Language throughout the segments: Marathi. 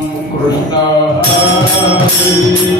कृष्ण हरी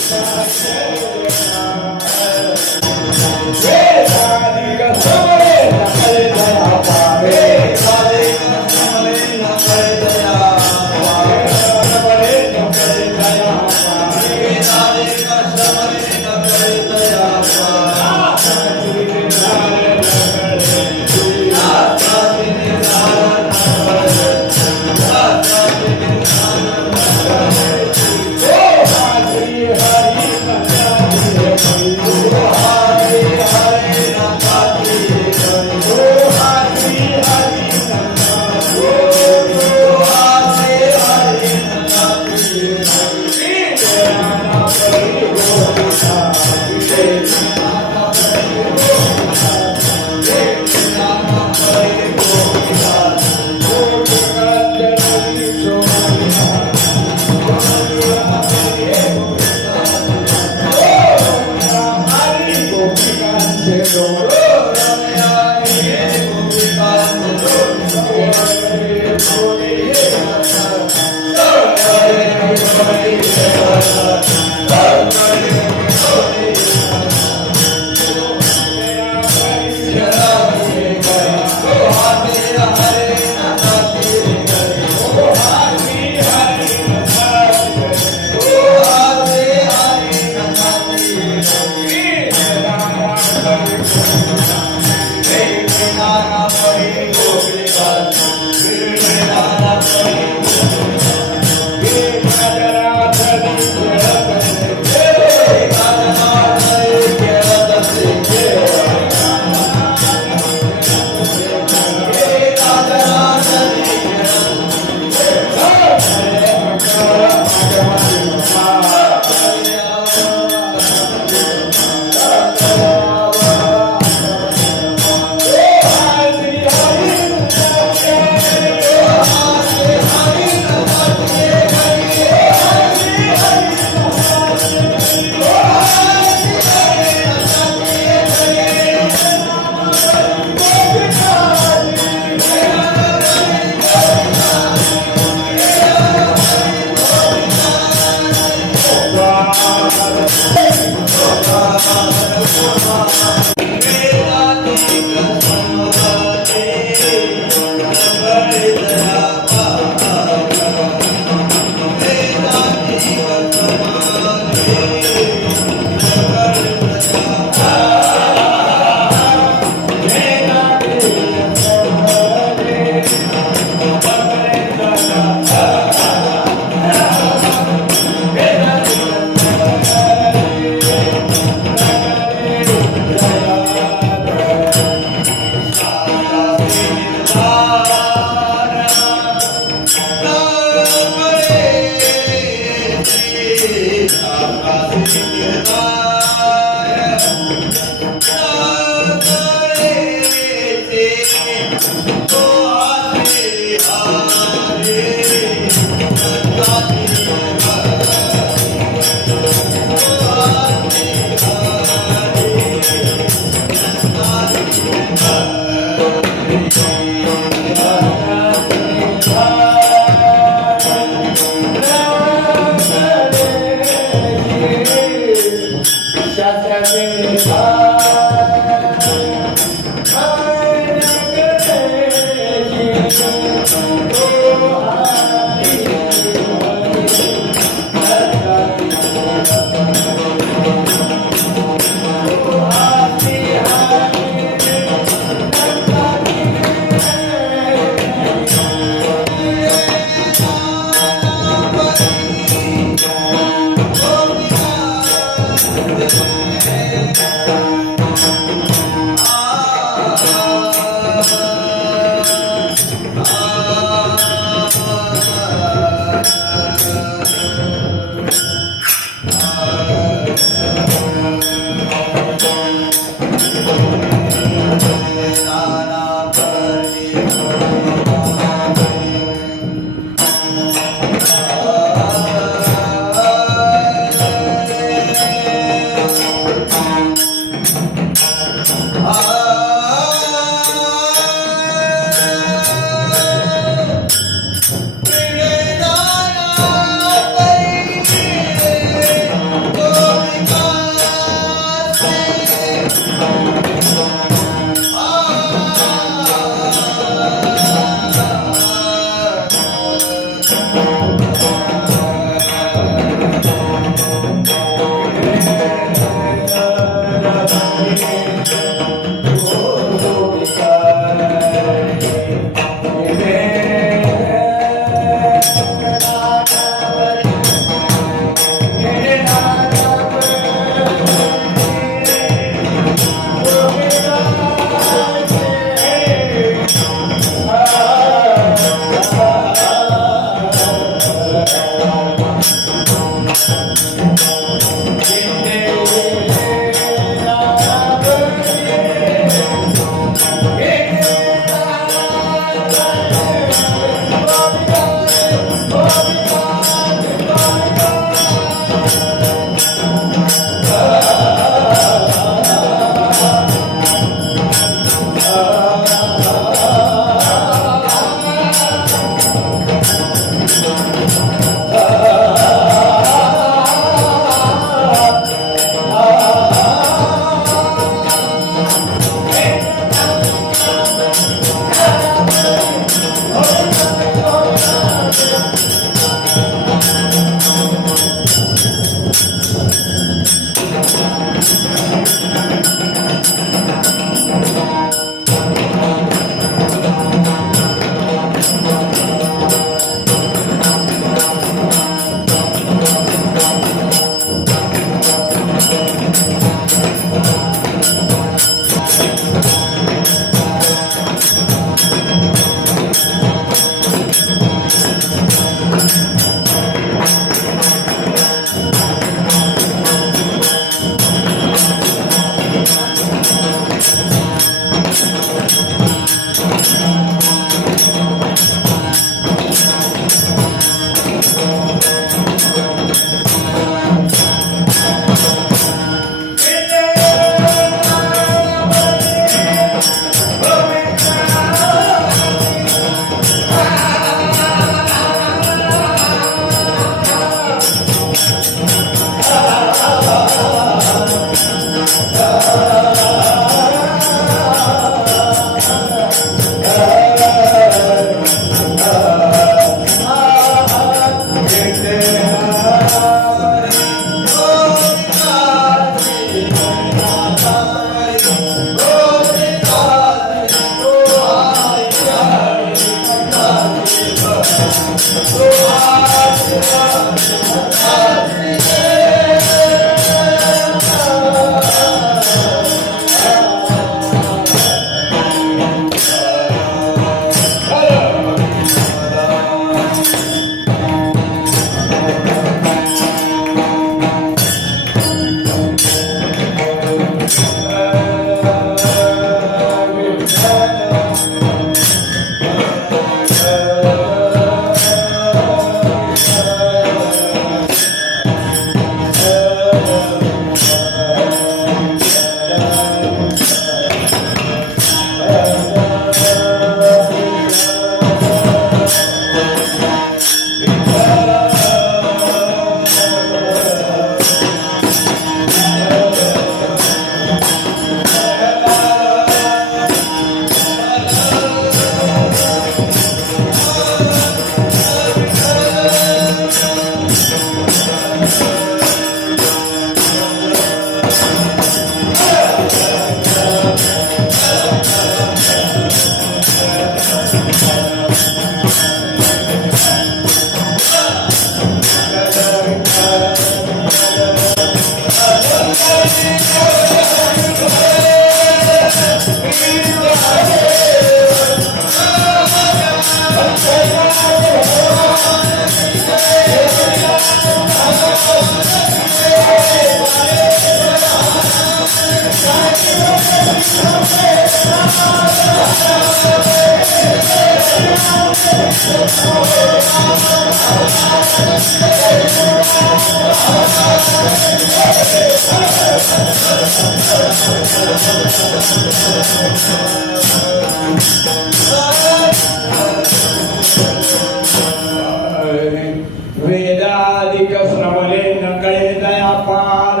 वेदाधिक श्रवले न कळे दयापार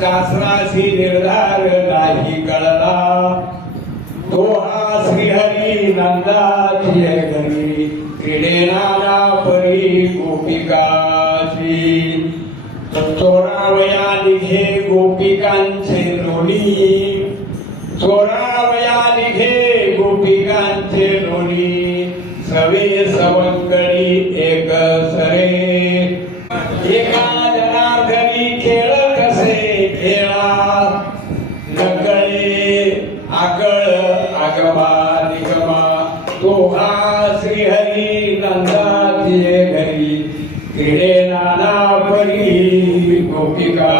शास्त्राशी निर्धार नाही कळला तो हा श्रीहरी नंदाची घरी क्रीडे नाना परी गोपिकाची चोरावया निघे गोपिकांचे लोणी चोरावया निघे गोपिकांचे लोणी सवे सवंगडी एक सरे एका जनार्दनी खेळ कसे खेळा नकळे आगळ आगमा निगमा तो हा श्रीहरी नंदाची घरी क्रीडे नाना परी गोपिका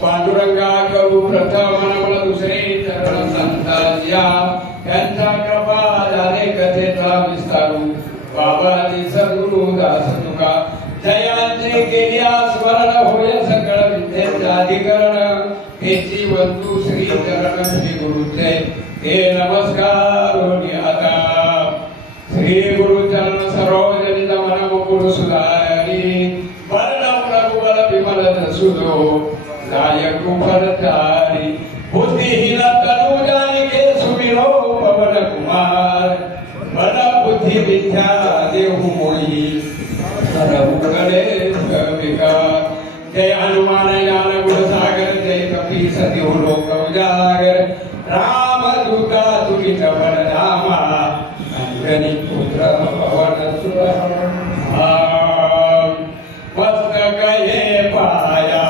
पांडुरंगा करू प्रथम मला दुसरे चरण संतांच्या त्यांचा कृपा झाले कथेचा विस्तारू बाबाजी सद्गुरु दास तुका जयांचे केल्या स्मरण होय सकळ विद्येचे अधिकरण हेची वंतू श्री चरण श्री गुरुचे हे नमस्कार होनी आता श्री गुरु चरण सरोजनित मन मुकुर सुधारी बलराम रघुबर विमल सुधो दायक फलचारी बुद्धिहीन तनु जानिके सुमिरो पवन कुमार बल बुद्धि विद्या देहु मोहि सरहु गणेश विकार जय हनुमान ज्ञान गुण सागर जय कपीस देहु लोक उजागर राम दूता तुलित बलधामा अंजनी पुत्र पवन सुत मस्तक हे पाया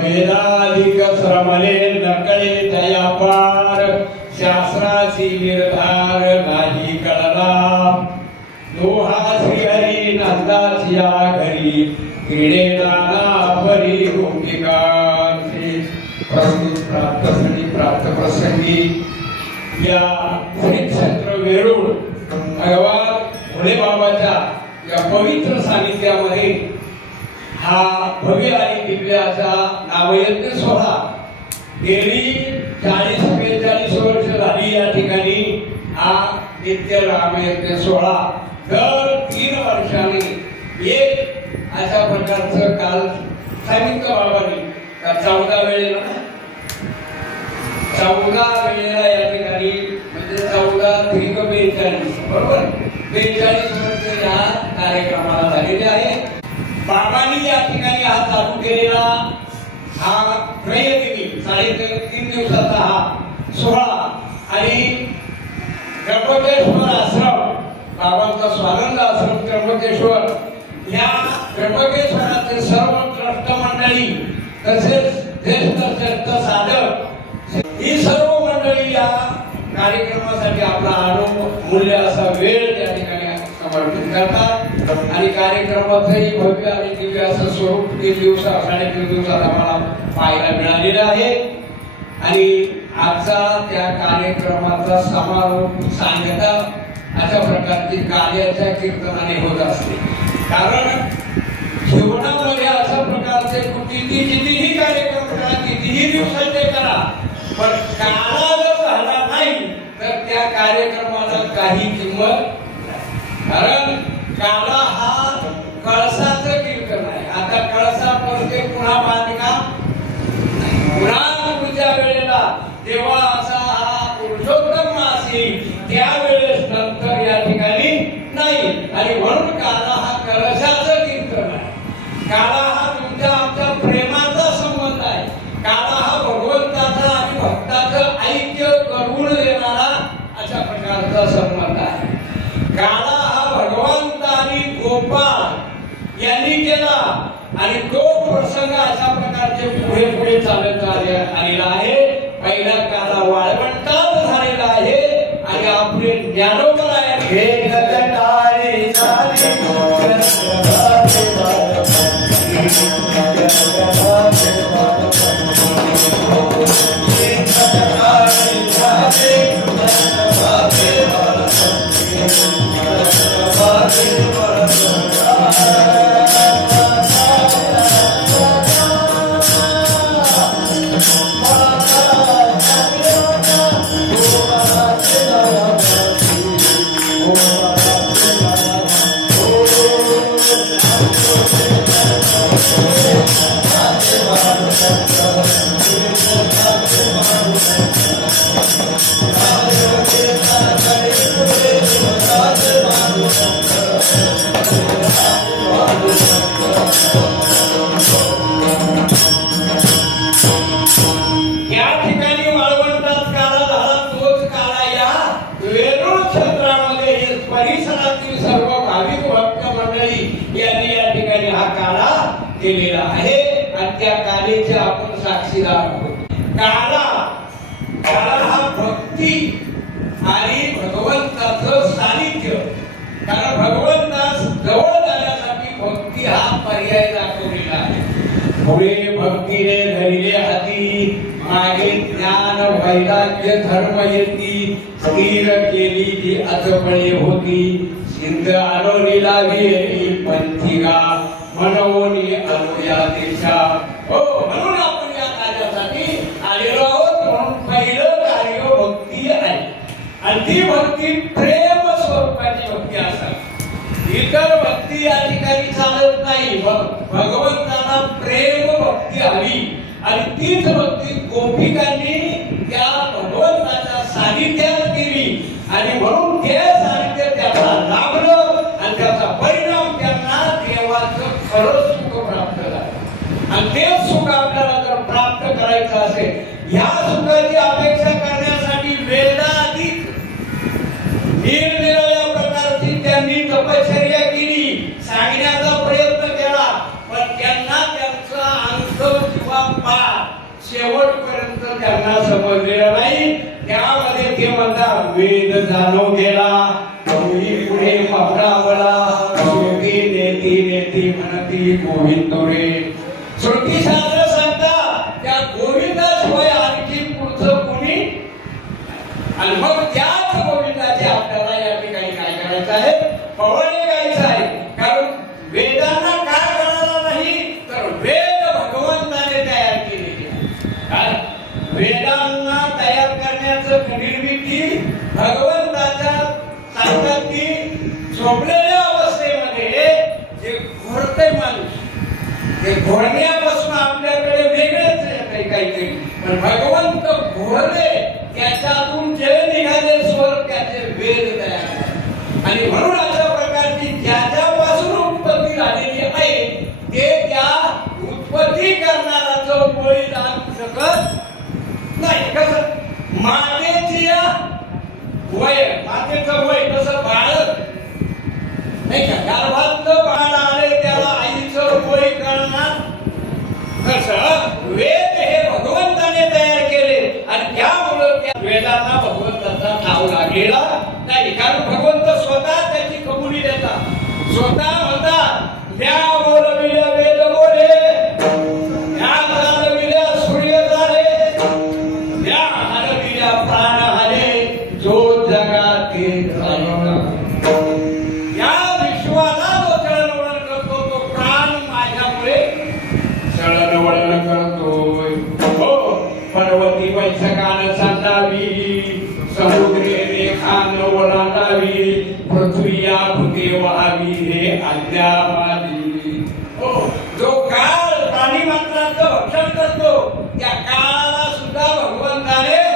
वेदाधिक श्रमणे नकळे दयापार शास्त्राची निर्धार नाही कळला दोहा श्रीहरी नंदाची या घरी क्रीडे नाना परी गोपिकांची प्राप्त प्रसंगी या श्री क्षेत्र वेरूळ भगवान भोले बाबाच्या या पवित्र सानिध्यामध्ये हा भव्य आणि दिव्य असा नामयज्ञ सोहळा गेली 40-45 वर्ष झाली या ठिकाणी हा नित्य रामयज्ञ सोहळा दर 3 वर्षांनी एक अशा प्रकारचं काल सांगितलं बाबांनी 14 वेळेला या ठिकाणी म्हणजे 14-42 बरोबर 42 वर्ष या कार्यक्रमाला झालेले आहे. बाबांनी या ठिकाणी हा चालू केलेला हा त्रयदिनी 3.5 दिवसाचा हा सोहळा आणि त्र्यंबकेश्वर आश्रम बाबांचा स्वानंद आश्रम त्र्यंबकेश्वर या त्र्यंबकेश्वराचे सर्व ट्रस्ट मंडळी तसेच ज्येष्ठ साधक ही सर्व मंडळी या कार्यक्रमासाठी आपला अमूल्य असा वेळ त्या ठिकाणी समर्पित करतात आणि कार्यक्रमाचंही भव्य आणि दिव्य असं स्वरूप 3 दिवसात 3.5 दिवसात आम्हाला पाहायला मिळालेलं आहे. आणि आजचा त्या कार्यक्रमाचा समारोप सांगता अशा प्रकारची कार्याच्या कीर्तनाने होत असते. कारण जीवनामध्ये अशा प्रकारचे कितीही कार्यक्रम करा, कितीही दिवसाचे करा, पण काळा जर झाला नाही तर त्या कार्यक्रमाला काही किंमत. कारण काला हा कळसाचं कीर्तन आहे. आता कळसा परते पुन्हा बांधकाम पुन्हा पुढच्या वेळेस आणि तो प्रसंग अशा प्रकारचे पुढे पुढे चालत आलेला आहे. पहिला काला वाळवंटात झालेला आहे आणि आपले ज्ञानोबा हे गगनारी झाली केलेला आहे आणि त्या कालेचे आपण साक्षीदार आहोत. काला हा भक्ती आणि भगवंताचं सानिध्य, कारण भगवंतास जवळ जाण्यासाठी भक्ती हा पर्याय दाखवलेला आहे. पुढे भक्तीने धैर्य हाती, मागे ज्ञान वैराग्य धर्म येती, स्थिर केली जी अचपळे होती, सिंध आलोनी लावी पंथिगा मनोनी अनुया देशा. हो, म्हणून आपण या कार्यासाठी आलेलो आहोत. म्हणून पहिलं कार्य भक्ती आहे आणि ती भक्ती प्रेम स्वरूपाची भक्ती असावी. इतर भक्ती या ठिकाणी चालत नाही. भगवंताला प्रेम भक्ती हवी आणि तीच भक्ती गोपिकांनी त्या भगवंताच्या सानिध्यात केली आणि म्हणून ते सानिध्य त्यांना लाभलं आणि त्याचा परिणाम त्यांना देवाचं खरं सुख प्राप्त झालं. आणि ते सुख आपल्याला जर प्राप्त करायचं असेल, ह्या सुखाची अपेक्षा करण्यासाठी वेदाधिक निरनिराळ्या प्रकारची त्यांनी तपश्चर्या केली, सांगण्याचा प्रयत्न केला, पण त्यांना त्यांचा अंत किंवा पार शेवटपर्यंत त्यांना समजलेला नाही. त्यामध्ये ते म्हणतात वेद जाणून गेला पुढे पपरावला श्रुती नेती नेती म्हणती गोविंद रे. श्रुती शास्त्र सांगतात त्या गोविंदाशिवाय आणखी पुढचं कोणी, आणि मग त्याच गोविंदाचे आपल्याला या ठिकाणी काय करायचं आहे, पवळे गायचं आहे. कारण वेदांना काय कळाला नाही, तर वेद भगवंताने तयार केलेले आहे. वेदांना तयार करण्याचं निर्मिती भगवंताच्या सांगतात की झोपलेल्या अवस्थेमध्ये जे घोरते माणूस, ते घोरण्यापासून आपल्याकडे वेगळेच आहे काहीतरी, पण भगवंत घोरले त्याच्यातून जे निघाले स्वर त्याचे वेद तयार झाले. आणि म्हणून अशा प्रकारची ज्याच्यापासून उत्पत्ती झालेली आहे ते त्या उत्पत्ती करणाराचं बळी जाऊ शकत नाही. कसं मातेची वय, मातेचं वय कसं बाळक नाही का, गर्भातलं बाळ आले त्याला आईचं वय कळणार, तसं वेद हे भगवंताने तयार केले आणि त्यामुळं त्या वेदांना भगवंताचा नाव लागलेला नाही. कारण भगवंत स्वतः त्याची कबुली देतात, स्वतः म्हणतात म्या बोलविल्या वेद बोले, म्या चालविल्या सूर्य झाले, म्या हलविल्या प्राण आले, जो जगाते या विश्वाला जो चळवळण करतो तो प्राण माझ्यामुळे चळवळण करतोय. हो, पर्वती पैठकान सांडावी, समुद्रे रेखान ओलांडावी, पृथ्वी या भूते व्हावी हे आज्ञा माझी. हो, जो काळ प्राणी मात्राचं भक्षण करतो त्या काळाला सुद्धा भगवंताने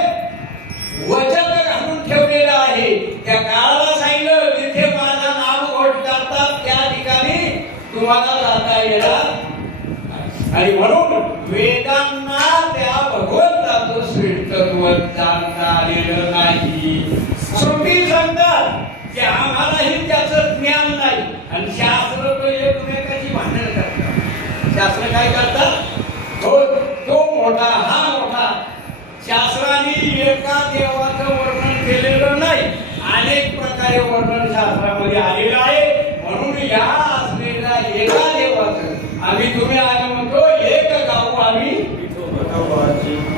वचन घालून ठेवलेलं आहे. त्या काळाला सांगितलं जिथे माझा नाम घोष करतात त्या ठिकाणी तुम्हाला जाता येणार. आणि म्हणून वेदांना त्या भगवंताचं श्रेष्ठत्व जाणता आलेलं नाही. श्रुती सांगतात की आम्हालाही त्याचं ज्ञान नाही आणि शास्त्र तो एक एकमेकाची भांडण करतात. काय करतात, तो तो मोठा हा मोठा. शास्त्राने एका देवाचं वर्णन केलेलं नाही, अनेक प्रकारे वर्णन शास्त्रामध्ये आलेलं आहे. म्हणून या असलेल्या एका देवाचं आम्ही तुम्ही आम्ही म्हणतो एक गाव आम्ही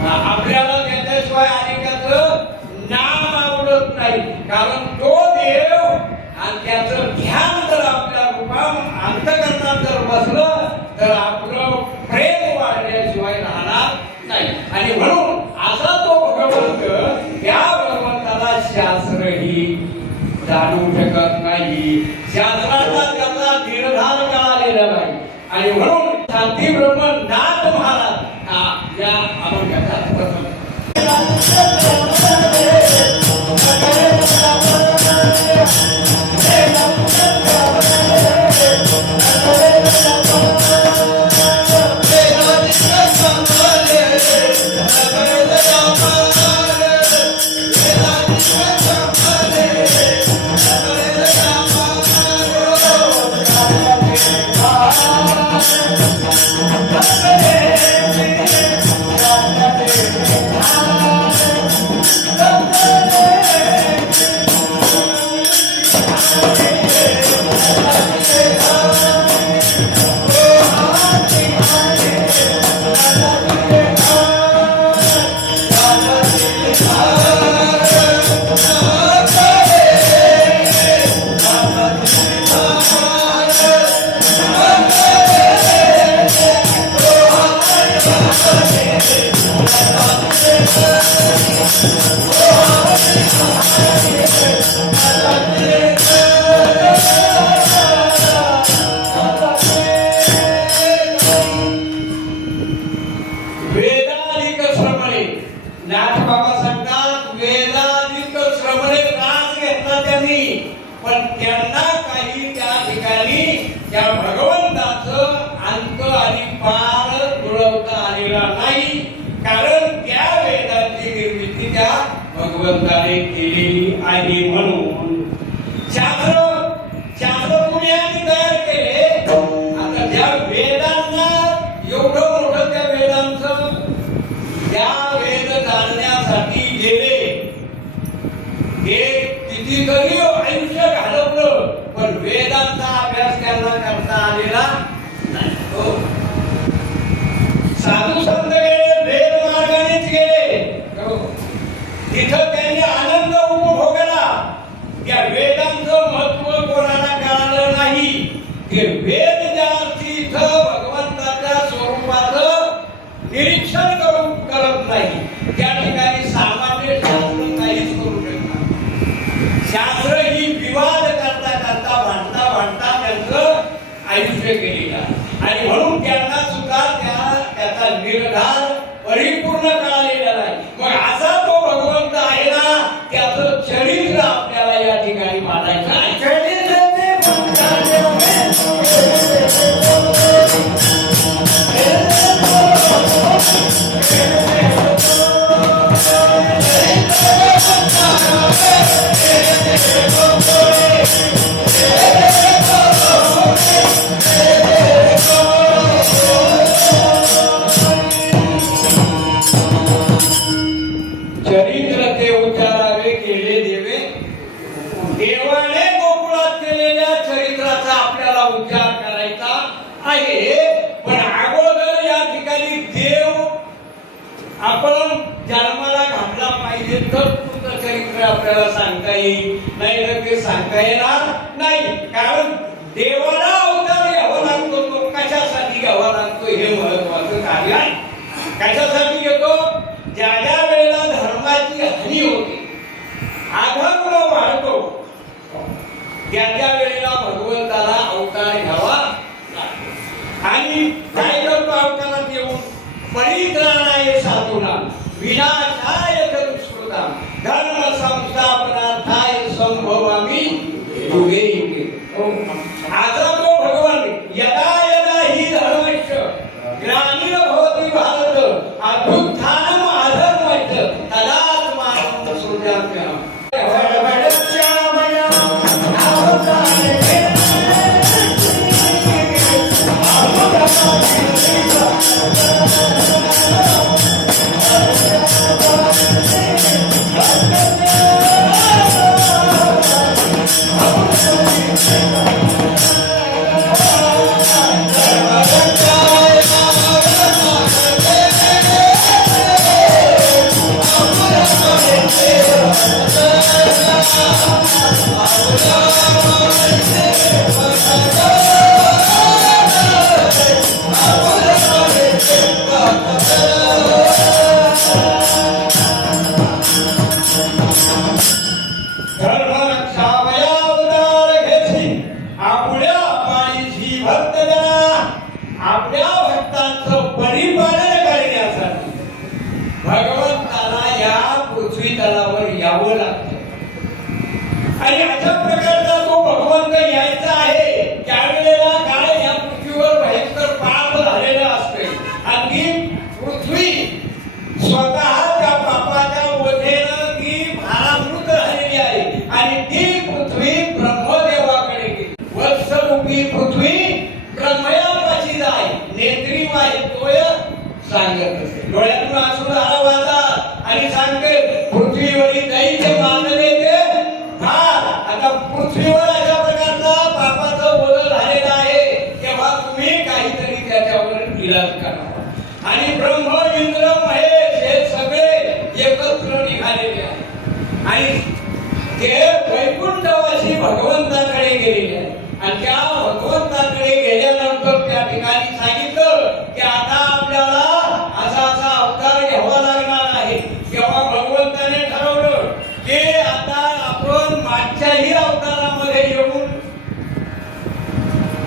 आपल्याला त्याच्याशिवाय अनेकाचं नाम आवडत नाही. कारण तो देव आणि त्याचं ध्यान जर आपल्या अंतःकरणात जर बसलं तर आपलं प्रेम वाढल्याशिवाय राहणार नाही. आणि म्हणून असा तो भगवंत, त्या भगवंताला शास्त्रही जाणू शकत नाही, शास्त्राचा त्याचा निर्धार कळालेला नाही. आणि म्हणून शांती ब्रह्म नाथ महाराज या अभंगाचा प्रसंग पण त्यांना काही त्या ठिकाणी त्या भगवंताचं अंत आणि पार जुळवता आलेला नाही. कारण त्या वेदाची निर्मिती त्या भगवंताने केलेली आहे. म्हणून शास्त्र पुण्याने तयार केले. आता ज्या वेदांना एवढं मोठं त्या वेदांचं त्या वेद जाणण्यासाठी गेले, हे कितीतरी आयुष्य घालवलं, पण वेदांचा अभ्यास त्यांना करता आलेला नाही. साधू संत गेले, वेद मार्गानेच गेले, तिथं त्यांनी आनंद उपभोगला. त्या वेदांचं महत्व कोणाला कळालं नाही. ते वेद ज्या इथं भगवंताच्या स्वरूपाचं निरीक्षण करत नाही, त्या ठिकाणी सामान्य शास्त्र काहीच करू शकतात. शास्त्र ही विवाद करता करता भांडता त्यांचं आयुष्य गेलेलं. आणि म्हणून त्यांना सुद्धा त्याचा निर्धार परिपूर्ण कळालेला नाही. मग असा तो भगवंत आहे ना, त्याचं चरित्र आपल्याला या ठिकाणी मानायचं आहे. चरित्र ते उच्चारावे केले देवे, देवाने गोकुळात केलेल्या चरित्राचा आपल्याला उच्चार करायचा आहे. पण अगोदर या ठिकाणी देव आपण जन्माला घातला पाहिजे तर तुमचं चरित्र आपल्याला सांगता येईल, नाही तर ते सांगता येणार नाही. कारण देवाला अवतार घ्यावा लागतो, तो कशासाठी घ्यावा लागतो हे महत्वाचं कार्य आहे. कशासाठी घेतो? ज्या ज्या वेळेला धर्माची हानी होते, अधर्म वाढतो, त्या त्या वेळेला भगवंताला अवतार घ्यावा लागतो. आणि काय करतो अवतारात येऊन? परित्राणाय साधूनां विनाशाय च दुष्कृतां धर्म संस्थापनार्थाय संभवामि युगे युगे. आता तो भगवान यदा यदा हि धर्मस्य ग्लानिर् भवति भारत अभ्युत्थानम् अधर्मस्य तदात्मानं सृजाम्यहम्. I'm भगवंताला या पृथ्वी तलावर यावं लागतं आणि अशा प्रकारचा तो भगवंत यायचा आहे त्यावेळेला काय या पृथ्वीवर भयंकर पाप झालेलं असते आणि पृथ्वी स्वतः त्या पापाच्या ओझेनं ती भारामृत झालेली आहे आणि ती पृथ्वी ब्रह्मदेवाकडे गेली वत्सरूपी पृथ्वी ब्रह्मयापाशी जाय नेत्री वाहितोय सांगत असे डोळ्यातून असून आला वाचा आणि सांगते पृथ्वीवरील दैत्य मानले ते आता पृथ्वीवर अशा प्रकारचा पापाचा ओझं झालेला आहे तेव्हा तुम्ही काहीतरी त्याच्यावर इलाज करा आणि ब्रह्म इंद्र महेश हे सगळे एकत्र निघालेले आहेत आणि ते वैकुंठवासी भगवंताकडे गेलेले आहेत आणि त्या भगवंताकडे गेल्यानंतर त्या ठिकाणी सांगितलं की आता आपल्याला असा असा अवतार घ्यावा लागणार आहे तेव्हा भगवंताने ठरवलं की आता आपण मागच्याही अवतारामध्ये येऊन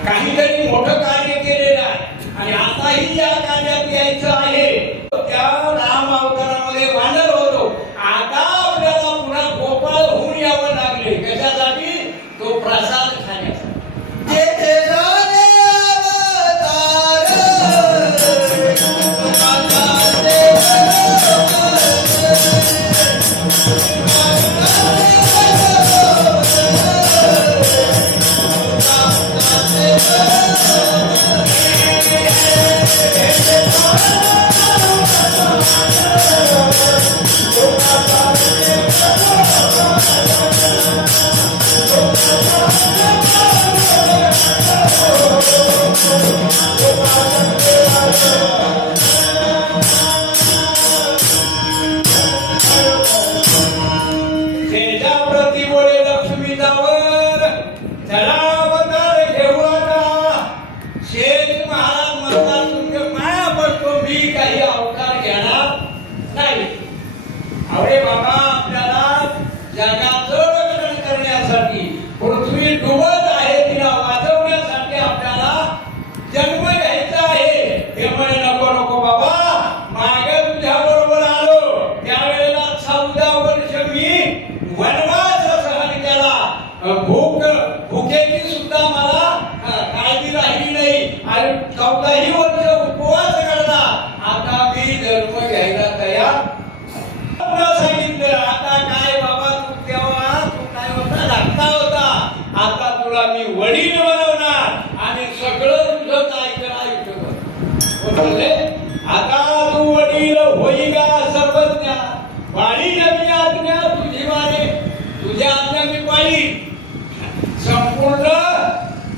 काहीतरी मोठं कार्य केलेलं आहे आणि आताही या कार्यात यायचं आहे त्या राम अवतारामध्ये वानर होतो आता आपल्याला पुन्हा गोपाळ होऊन यावं लागले कशासाठी तो प्रसाद खाण्यासाठी आता तू वडील होई का सर्वज्ञ वाणी नवी आज्ञा तुझी वाणी तुझ्या आज्ञा मी पाळी संपूर्ण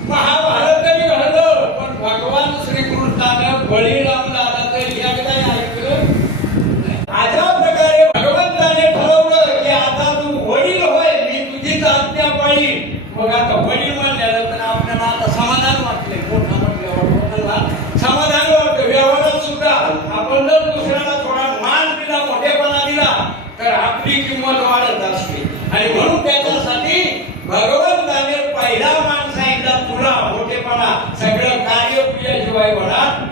महाभारत जरी घडलं पण भगवान श्रीकृष्णानं बळी लावला तर एकदा ऐकलं अशा प्रकारे भगवंताने ठरवलं की आता तू वडील होय मी तुझीच आज्ञा पाळी मग आता वडील म्हणल्यानं तर आपल्याला आता समाधान वाटले मोठा समाधान वाटतं व्यवहारात सुद्धा आपण जर दुसऱ्याला थोडा मान दिला मोठेपणा दिला तर आपली किंमत वाढत असते आणि म्हणून त्याच्यासाठी भगवंताने पहिला मान सांगितला तुला मोठेपणा सगळं कार्य तुझ्याशिवाय होणार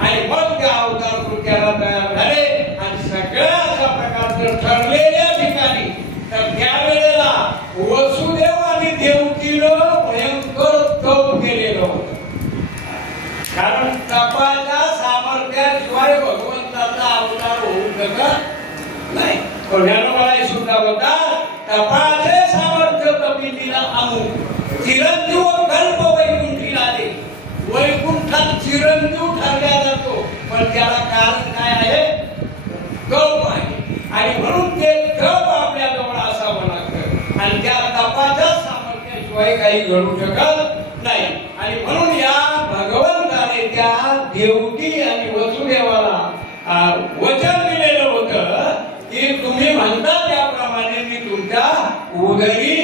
आणि मग त्या अवतार कृत्याला तयार झाले आणि सगळ्या अशा प्रकारचं ठरलेल्या ठिकाणी तर त्यावेळेला वसुदेव आणि देवकीनं भयंकर तप केलेलं होतं कारण तपाच्या सामर्थ्याशिवाय भगवंताचा अवतार होऊ शकत नाही कोणाला मला सुद्धा होता तपाचे सामर्थ्य कपिलीला अमुक चिरंजीव कल्प वैकुंठीला दे वैकुंठात चिरंजीव ठरला जातो पण त्याला कारण काय आहे कप आहे आणि म्हणून ते कप आपल्या जवळ असावं लागतं आणि त्या तपाच्या सामर्थ्याशिवाय काही घडू शकत नाही आणि म्हणून या भगवंताने त्या देवकी आणि वसुदेवाला वचन दिलेलं होतं की तुम्ही म्हणता त्याप्रमाणे मी तुमच्या उदरी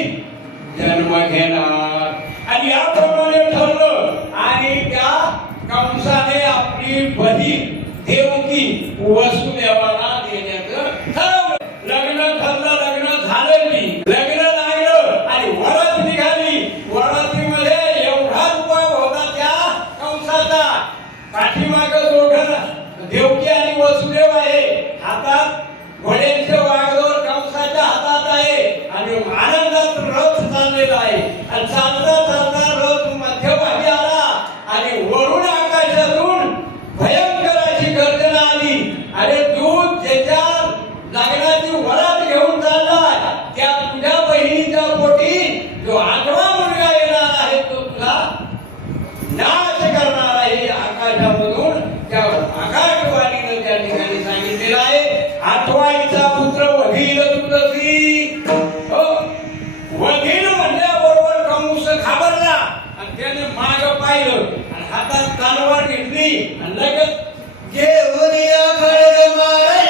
जन्म घेणार आणि याप्रमाणे ठरलं आणि त्या कंसाने आपली बहीण देवकी वसुदेवाला देण्याचं ठरवलं लग्न ठरलं लग्न झालं नाही लग्न लागलं आणि वरात निघाली वरातीमध्ये एवढा उपाय होता त्या कंसाचा पाठीमागं घोड्यांचे वाघोर कंसाच्या हातात आहे आणि आनंदात रथ चाललेला आहे आणि चालता चालता रथ मध्यभागी आला आणि वरून आकाशातून भयंकर अशी गर्जना आली. अरे तू ज्याच्या लग्नाची वरात घेऊन चाललाय त्या तुझ्या बहिणीच्या पोटी जो 8वा मुलगा येणार आहे तो तुला नाश करणार आहे. आकाशामधून त्या आकाशवाणीनं त्या ठिकाणी सांगितलेलं आहे. 8वाईचा पुत्र वधील तुझी वधील म्हणल्याबरोबर कंस घाबरला आणि त्याने माग पाहिलं आणि हातात तलवार घेतली आणि लगेच घेऊन या खड्ग मारया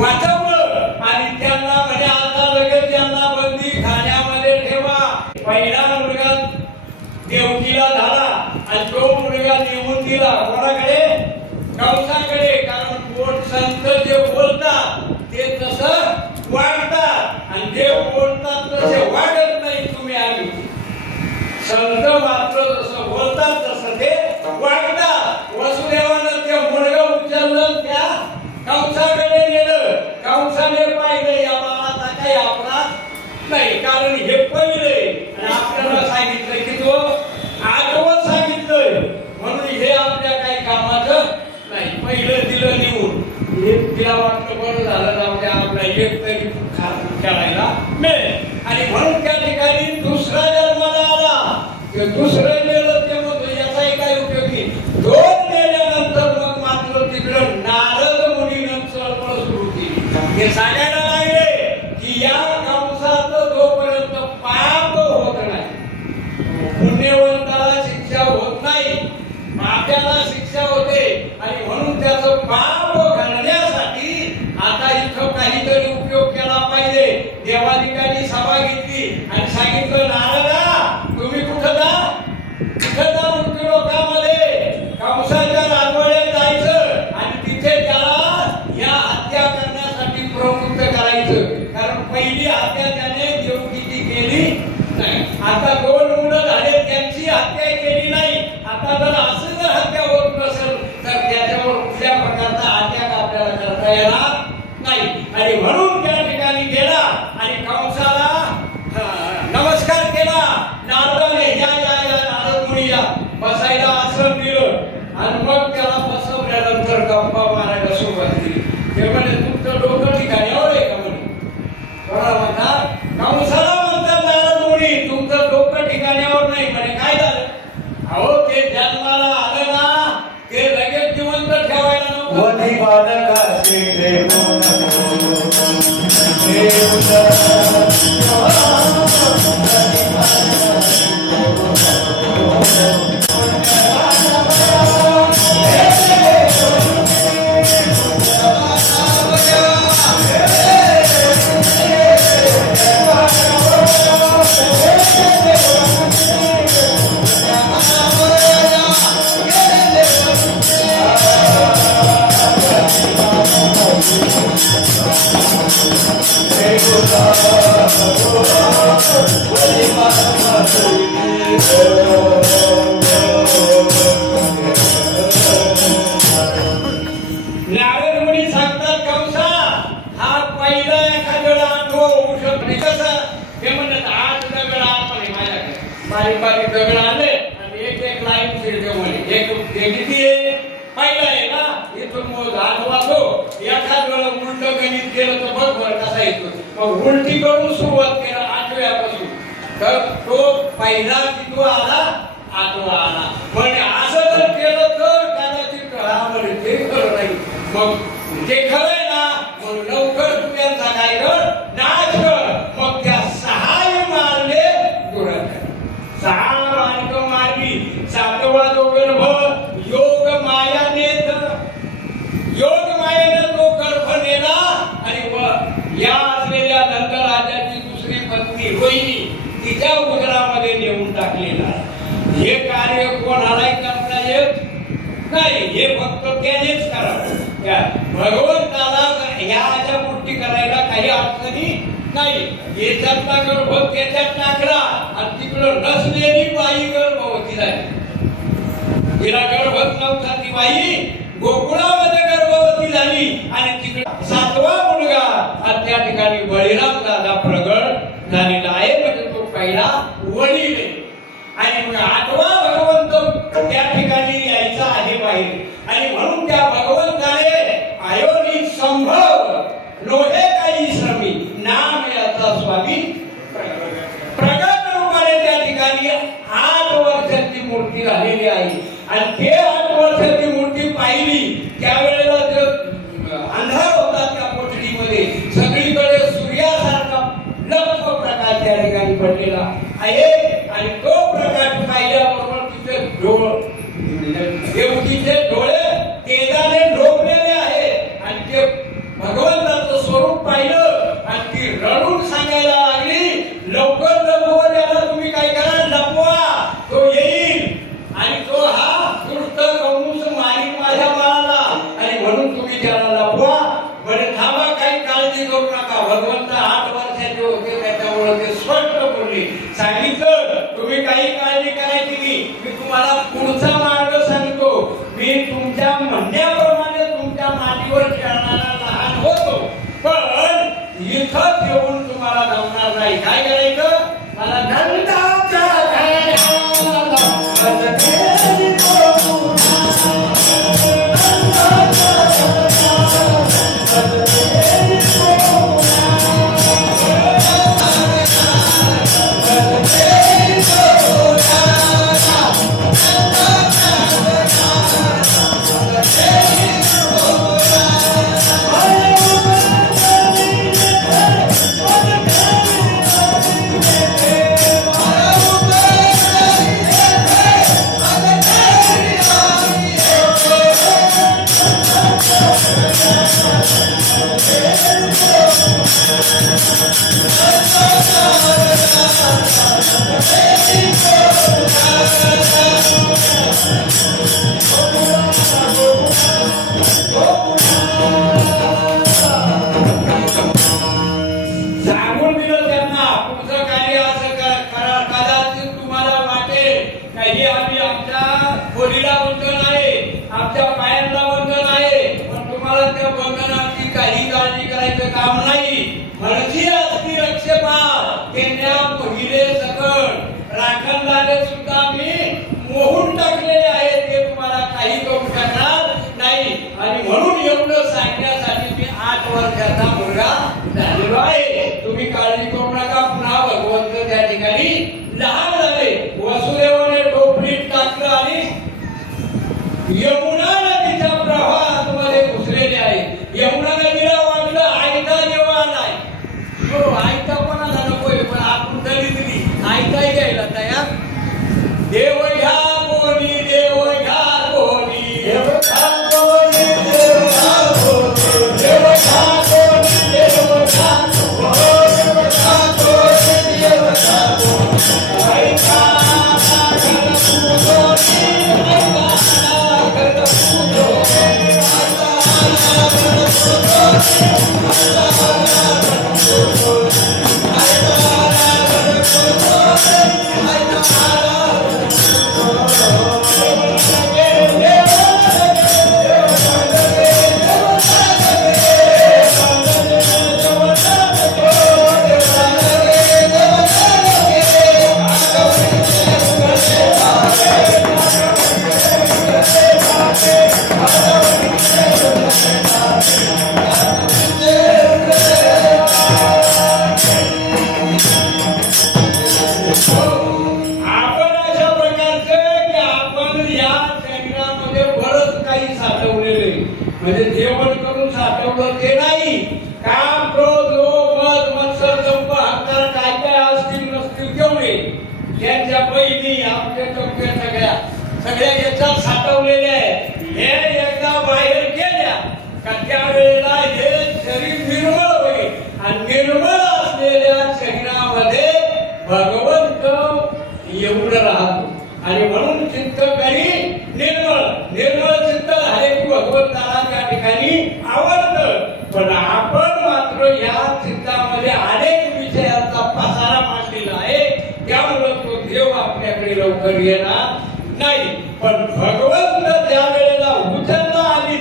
वाचवलं आणि त्यांना म्हणजे आता लगेच त्यांना बंदी खाण्यामध्ये ठेवा. पहिला मुलगा देवकीला झाला आणि तो मुलगा निघून दिला कोणाकडे कंसाकडे. कारण कोण संत जे बोलतात ते तसं वागतात आणि जे बोलतात तसे वागत नाही. तुम्ही आम्ही संत मात्र जसं बोलतात तसं ते वागतात. वसुदेवानं ते मुलगा उचललं त्या कंसाकडे गेलं. कंसाने पाहिलं या बाळाचा काही अपराध नाही कारण हे पहिले आणि आपल्याला सांगितलं की तो 8वं सांगितलंय म्हणून हे आपल्या काही कामाचं नाही. पहिलं दिलं निवडून हे तिला वाटलं बरं झालं जाऊ द्या आपला एक तरी खेळायला मिळेल आणि म्हणून त्या ठिकाणी दुसरा जन्माला आला. ते दुसरं गेलं ते मग याचाही काही उपयोगी. 2 नेल्यानंतर मग मात्र तिकडं नारद मुनीनं चळवळ सुरू केली. हे सांगायला लागले की या कंसाचं जोपर्यंत पाप होत नाही पुण्यवंताला शिक्षा होत नाही पाप्याला शिक्षा होते आणि म्हणून त्याचं पाप घालण्यासाठी आता इथं काहीतरी उपयोग केला पाहिजे. देवाधिकांनी सभा घेतली आणि सांगितलं नारदा तुम्ही कुठं जा मृत्यूलोकामध्ये कंसाच्या राजवाड्यात जायचं आणि तिथे त्याला या हत्या करण्यासाठी प्रवृत्त करायचं. कारण पहिली हत्या त्याने देवकीची केली नाही. आता 2 मुलं झाले त्यांची हत्या केली नाही. आता जर असं जर हत्या होत नसेल तर त्याच्यावर कुठल्या प्रकारचा हत्या आपल्याला करता येणार नाही. आणि म्हणून त्या ठिकाणी गेला आणि कंसाला नमस्कार केला. नारदाने या नारद मुनी या बसायला आसन दिलं आणि मग त्याला बसवल्यानंतर गप्पा मारायला सुरुवात केली. ते म्हणे तुमचं डोकं ठिकाण्यावर आहे का म्हणे. कोणाला म्हणतात कंसाला म्हणतात नारद मुनी तुमचं डोकं ठिकाण्यावर नाही म्हणे. काय झालं अहो ते जन्माला आलं ना ते लगेच जिवंत ठेवायला नको. नारद मुनी सांगतात कंसा हा म्हणजे कसं हे म्हणत 8 दगड आतमध्ये माझ्याकडे बारीक बारीक दगड आले आणि एक एक लाईन फिरते म्हणे एक ते किती आहे पहिला आहे ना इथून मग वाचो एखाद वेळा उलट गणित केलं तर बघ बरं कसा येतो मग उलटी करून सुरुवात केलं 8व्यापासून तर तो पहिला किती आला 8वा आला म्हणजे असं जर केलं तर कदाचित म्हणजे ते खरं नाही मग ते खरं आहे ना मग लवकर तू त्यांचा काय कर नाश कर मग त्या 6 मारले दुरात 6 मार्ग मारली 7वा जो गर्भ योग मायाने तो गर्भ नेला आणि या असलेल्या नंदराजाची दुसरी पत्नी रोहिणी तिच्या उदरामध्ये नेऊन टाकलेला हे कार्य कोणालाही करता येत नाही हे फक्त त्यानेच करावं भगवंताला ह्या गोष्टी करायला काही अडचणी नाही याच्यातला गर्भ त्याच्यात टाकला आणि तिकडं नसलेली बाई गर्भवती झाली तिला गर्भच नव्हता ती बाई गोकुळामध्ये गर्भवती झाली आणि तिकडे 7वा मुलगा आणि त्या ठिकाणी बळीराम दादा प्रगट झालेला आहे म्हणजे तो पहिला वडील आहे आणि मग 8वा भगवंत त्या ठिकाणी यायचा आहे बाहेर आणि म्हणून त्या भगवंताने आयोनी संभव लोहे काही श्रमी नाम याचा स्वामी प्रगट रूपाने त्या ठिकाणी 8 वर्षाची मूर्ती झालेली आहे आणि ते 8 वर्षाची मूर्ती पाहिली त्यावेळेला अंधार होता त्या कोठडीमध्ये सगळीकडे सूर्यासारखा लक्ष प्रकाश त्या ठिकाणी पडलेला आहे आणि तो प्रकाश पाहिल्याबरोबर तिचे देवतीचे डोळे तेजाने लोभलेले आहे आणि ते भगवंताचं स्वरूप पाहिलं आणि ती रडून सांगायला लागली लवकर लपवा त्याला तुम्ही काय करा लपवा तो येईल आणि तो हा दुष्ट कंस मारीन माझ्या बाळाला आणि म्हणून तुम्ही त्याला लपवा बरे थांबा काही काळजी करू नका भगवंत 8 वर्षाचे होते त्याच्यामुळे ते स्पष्ट बोलले सांगितलं तुम्ही काही काळजी करायची नाही मी तुम्हाला पुढचा मार्ग सांगतो मी तुमच्या म्हणण्याप्रमाणे तुमच्या मातीवर खेळणारा लहान होतो पण इथं ठेवून तुम्हाला जमणार नाही काय करायचं मला घंटाच्या काम नाही म्हणजी असती रक्षेपा त्यांना पहिले सकट राखणदारे सुद्धा मी मोहून टाकलेले आहे ते तुम्हाला काही करू शकणार नाही आणि म्हणून एवढं सांगण्यासाठी मी 8 वर्षाचा मुलगा झालेलो आहे तुम्ही काळजी करू नका पुन्हा भगवंत त्या ठिकाणी लहान झाले वसुदेवाने टोपलीत टाकलं आणि यमुना नदीच्या प्रवाहामध्ये घुसलेले आहे यमुना नदीला आयता कोणाला नकोय पण आपण तरी दिली आयताही घ्यायला तयार देव घ्या कोणी देव घ्या कोणी देव घ्या कोणी देव घ्या कोणी देव घ्या कोणी म्हणजे जेवण करून साठवलं ते नाही. काम, क्रोध, लोभ, मद, मत्सर, दंभ, अहंकार काय काय असतील नसतील तेवढे त्यांच्या बहिणी आमच्या चौक्या सगळ्या याच्यात साठवलेल्या आहे. हे एकदा बाहेर गेल्या का त्यावेळेला हे शरीर निर्मळ होईल आणि निर्मळ असलेल्या शरीरामध्ये भगवंत एवढं राहतो. आणि म्हणून चित्त करी निर्मळ निर्मळ चित्त झाले की भगवंताला त्या ठिकाणी आवडतं. पण आपण मात्र या चित्तामध्ये अनेक विषयाचा पसारा मांडलेला आहे. त्यामुळे तो देव आपल्याकडे लवकर येणार नाही. पण भगवंत ज्या वेळेला उचलला आणि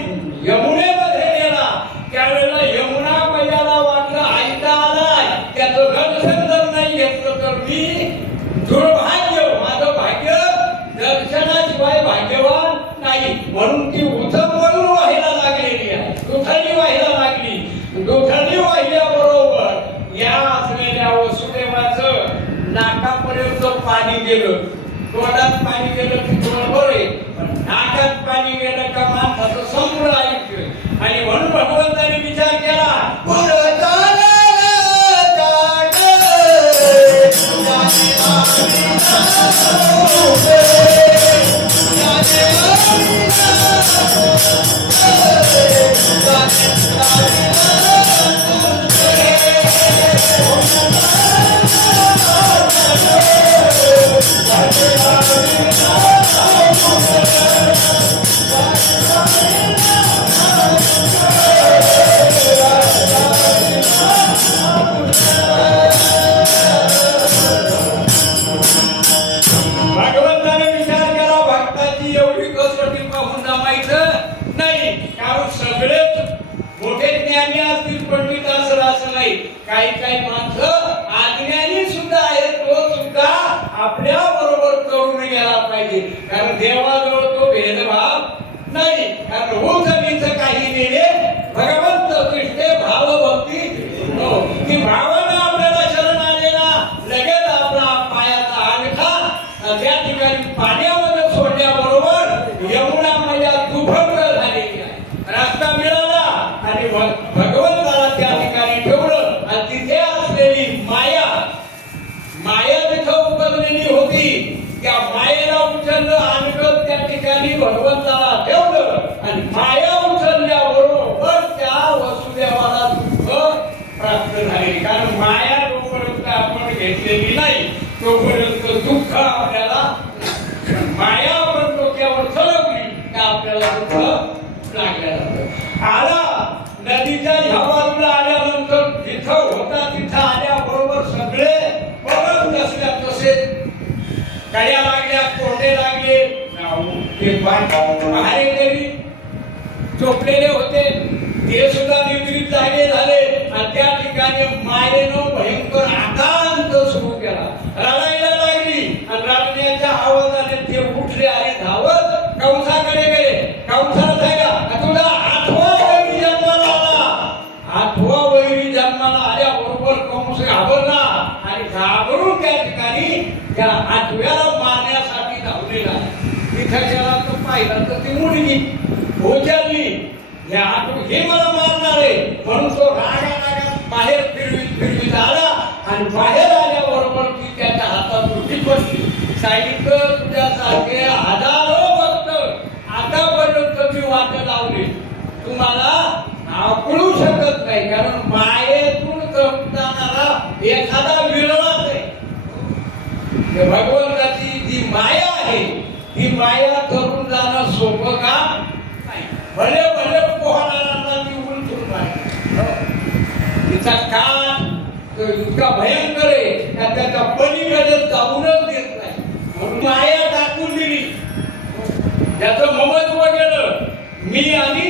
यमुनेमध्ये गेला त्यावेळेला यमुना मैयाला वाटलं आईचा आलाय, त्याचं दर्शन जर नाही घेतलं तर मी दुर्भाग्य, माझं भाग्य दर्शनाशिवाय भाग्यवान नाही. म्हणून ती उचंबळून व्हायला लागलेली आहे, दुथडी व्हायला लागली. दुथडी वाहिल्याबरोबर या असलेल्या वसुदेवाचं नाकापर्यंत पाणी गेलं. तोंडात पाणी गेलं की थोडं बरं आहे, पण नाकात पाणी गेलं का माणसाचं संपूर्ण आयुष्य. आणि म्हणून भगवंताने विचार केला काही काही माणसं अज्ञानी सुद्धा आहेत, तो सुद्धा आपल्या बरोबर करून गेला पाहिजे. कारण देवाजवळ तो भेदभाव नाही. कारण उंचीचं काही नेले भगवंत कृष्णे भाव भक्ती की भावानं आपल्याला शरण आलेला लगेच आपला पायाचा अंगठा त्या ठिकाणी पाण्यामध्ये सोडल्याबरोबर यमुना मैया दुभंग झालेली आहे. रस्ता मिळाला आणि भगवंताला त्या ठिकाणी ठेवलं. तिथे असलेली माया तिथं उपजलेली होती. त्या मायेला उचललं आणलं त्या ठिकाणी भगवंताला ठेवलं आणि माया उचलल्याबरोबर त्या वसुदेवाला दुःख प्राप्त झाले. कारण माया जोपर्यंत आपण घेतलेली नाही तोपर्यंत दुःख आपल्याला, माया आपण डोक्यावर चढवली तर आपल्याला दुःख लागलं जातं. आला नदीच्या ह्या बाजूला आल्यानंतर जिथं होता तिथं आल्याबरोबर सगळे बघत नसल्या तसे कड्या लागल्या, कोंडे लागले, पहारेकरी झोपलेले होते ते सुद्धा निद्रित जागे झाले. आणि त्या ठिकाणी मायेनं भयंकर आकांत सुरू केला, रडायला लागली. आणि रडण्याच्या आवाजाने ते उठले आणि धावत कंसाकडे गेले. कंसाला सांगा तुला आठवा वैरी जन्माला आल्याबरोबर कंस घाबरला आणि घाबरून त्या ठिकाणी त्या आठव्याला मारण्यासाठी धावलेला. तिथं गेला तर पाहिलं तर ती मुलगी उचलली, हे मला मारणार आहे म्हणून तो रागा बाहेर फिरवीत आला. आणि बाहेर आल्याबरोबर ती त्याच्या हातात उठी पडली. सांगितलं तुझ्यासारखे हजारो भक्त आतापर्यंत मी वाट लावली, तुम्हाला आकळू शकत नाही. कारण मायेतून जाणारा एखादा विरळाच आहे. भगवंताची जी माया आहे ती माया धरून जाणं सोपं काम नाही. भले भले पोहणारा ती उलटून मारते. तिचा कान इतका भयंकर आहे का त्याच्या पलीकडे जाऊनच देत नाही. म्हणून माया टाकून दिली, त्याचं ममत्व गेलं. मी आणि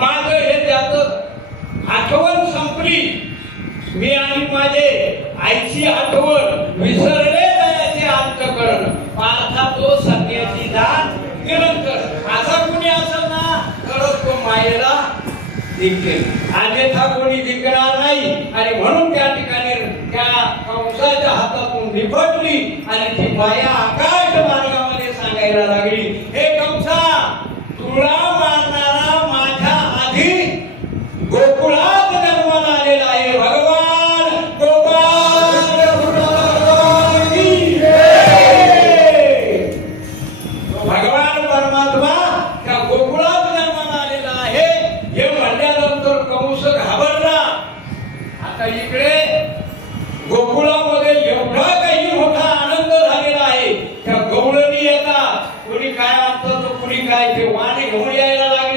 माझं हे त्याचं आठवण संपली. मी आणि माझे आईची आठवण विसरले त्याचे अंतःकरण पार्था तो सत्याची दान निरंतर. असा कोणी असेल ना तरच तो मायेला जिंकेल, अन्यथा कोणी जिंकणार नाही. आणि म्हणून त्या ठिकाणी त्या कंसाच्या हातातून निपटली आणि ती माया आकाश मार्गामध्ये सांगायला लागली, हे कंसा तुला मारणारा माझ्या आता इकडे गोकुळामध्ये एवढा काही मोठा आनंद झालेला आहे. त्या गवळणी येतात, कोणी काय आणतं तर कोणी काय ते वाणे घेऊन यायला लागले.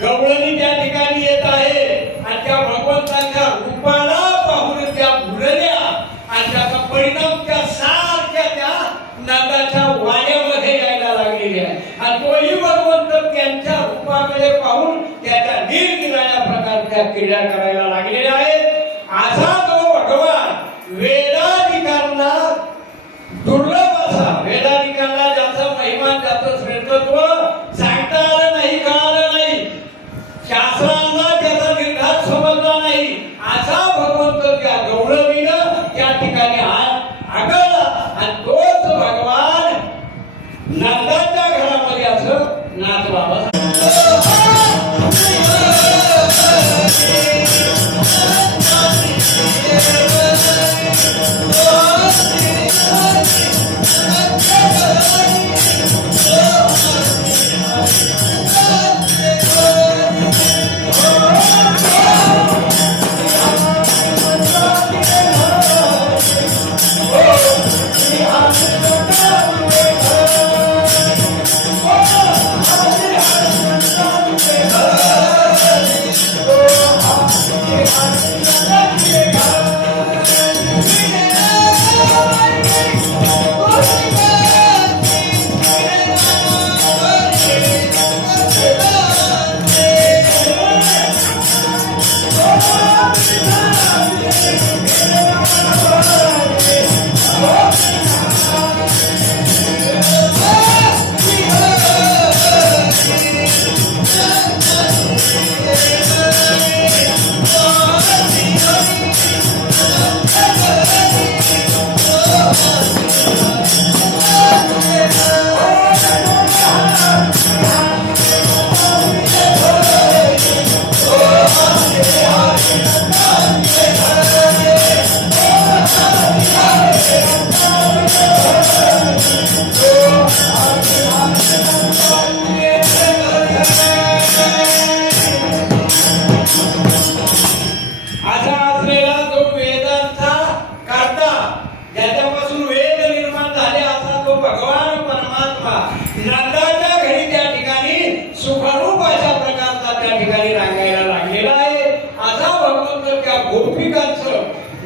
गवळणी त्या ठिकाणी येत आहे आणि त्या भगवंतांच्या रूपाला पाहून त्या भुलल्या आणि त्याचा परिणाम त्या सारख्या त्या नंदाच्या वाड्यामध्ये यायला लागलेले आहे. आणि तोही भगवंत त्यांच्या रूपाकडे पाहून त्याच्या निरनिराळ्या प्रकारच्या क्रीडा करायला लागलेल्या आहेत. असा तो भगवान वेदाधिकांना दुर्लभ असा, वेदाधिकांना ज्याचा महिमा ज्याचं श्रेष्ठत्व सांगता आलं नाही, कळालं नाही, शास्त्रांना त्याचा निर्धार समजला नाही, असा भगवंत त्या गवळणीनं त्या ठिकाणी आगळला. आणि तोच भगवान नंदाच्या घरामध्ये असं नाचला.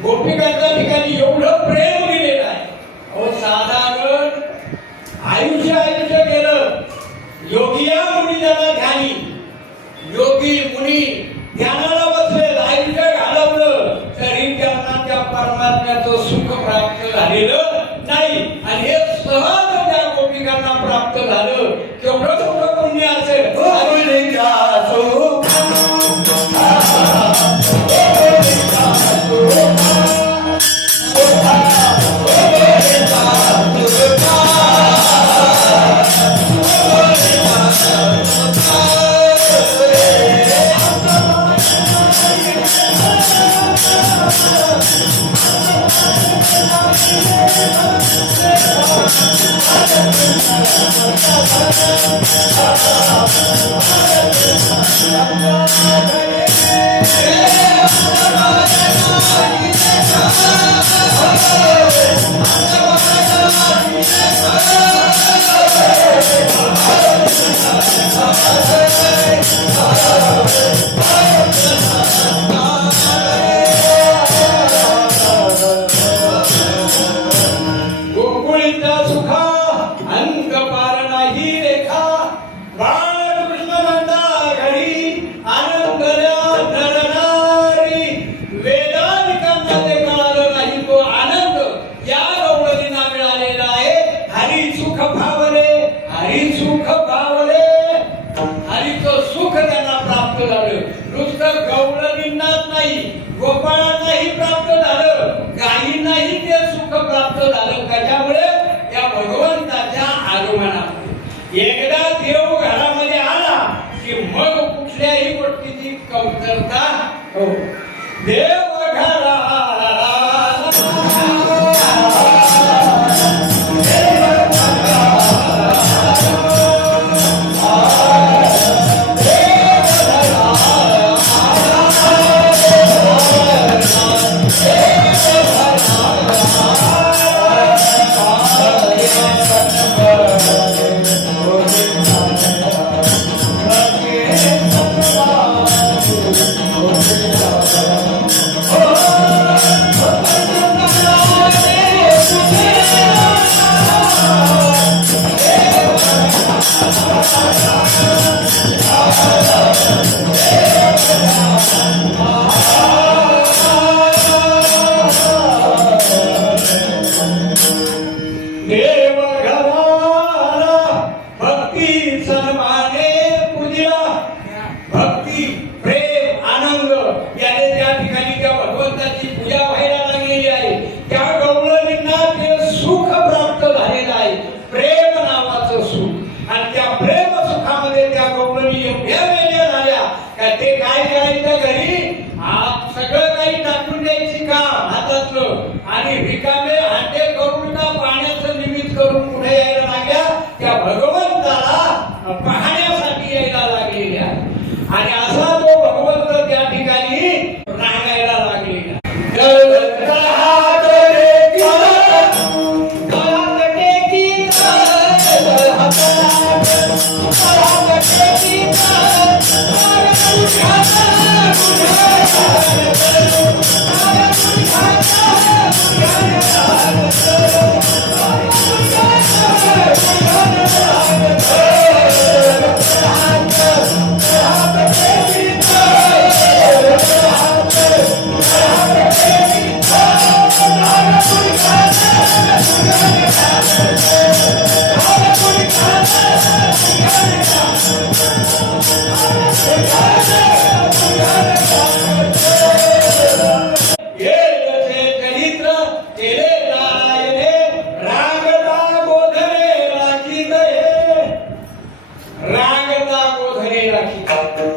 गोपिकांच्या ठिकाणी एवढं प्रेम दिलेलं आहे. अहो साधारण आयुष्य केलं. योगिया मुनी ज्याला ध्यानी, योगी मुनी ध्यानाला बसले, आयुष्य घालवलं तरी त्यांना त्या परमात्म्याचं सुख प्राप्त झालेलं नाही. आणि हे सहज त्या गोपिकांना प्राप्त झालं. केवढं मोठं पुण्य असेल. गोकुळीचा सुखा अंक पार नाही रेखा, बाळकृष्ण नंदा घरी आनंदल्या नरनारी. देवघरा भक्ती प्रेम आनंद याने त्या ठिकाणी त्या भगवंताची पूजा व्हायला लागलेली आहे. त्या गवळणींना ते सुख प्राप्त झालेलं आहे, प्रेम नावाचं सुख. आणि त्या प्रेम सुखामध्ये त्या गवळणी एवढ्या वेगळ्या झाल्या का ते काय करायचं घरी सगळं काही टाकून द्यायची काम हातातलं आणि रिकामे हाते करून का पाण्याचं निमित्त करून पुढे यायला लागल्या त्या भगवंताला पाहण्यासाठी यायला लागलेल्या. आणि असा तो भगवंत त्या ठिकाणी राहायला लागलेला.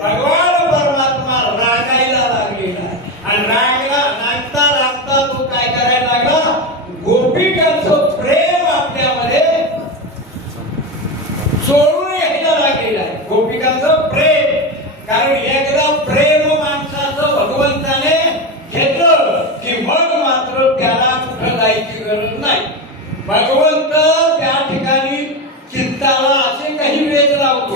भगवान परमात्मा रागायला लागलेला आणि नाचता नाचता तो काय करायला लागला, गोपिकांचं प्रेम आपल्यामध्ये सोडून यायला लागलेलं आहे. गोपिकांचं प्रेम, कारण एकदा प्रेम माणसाचं भगवंताने घेतलं की मग मात्र त्याला कुठं जायची गरज नाही. भगवंत त्या ठिकाणी चित्ताला असे काही वेद लावतो.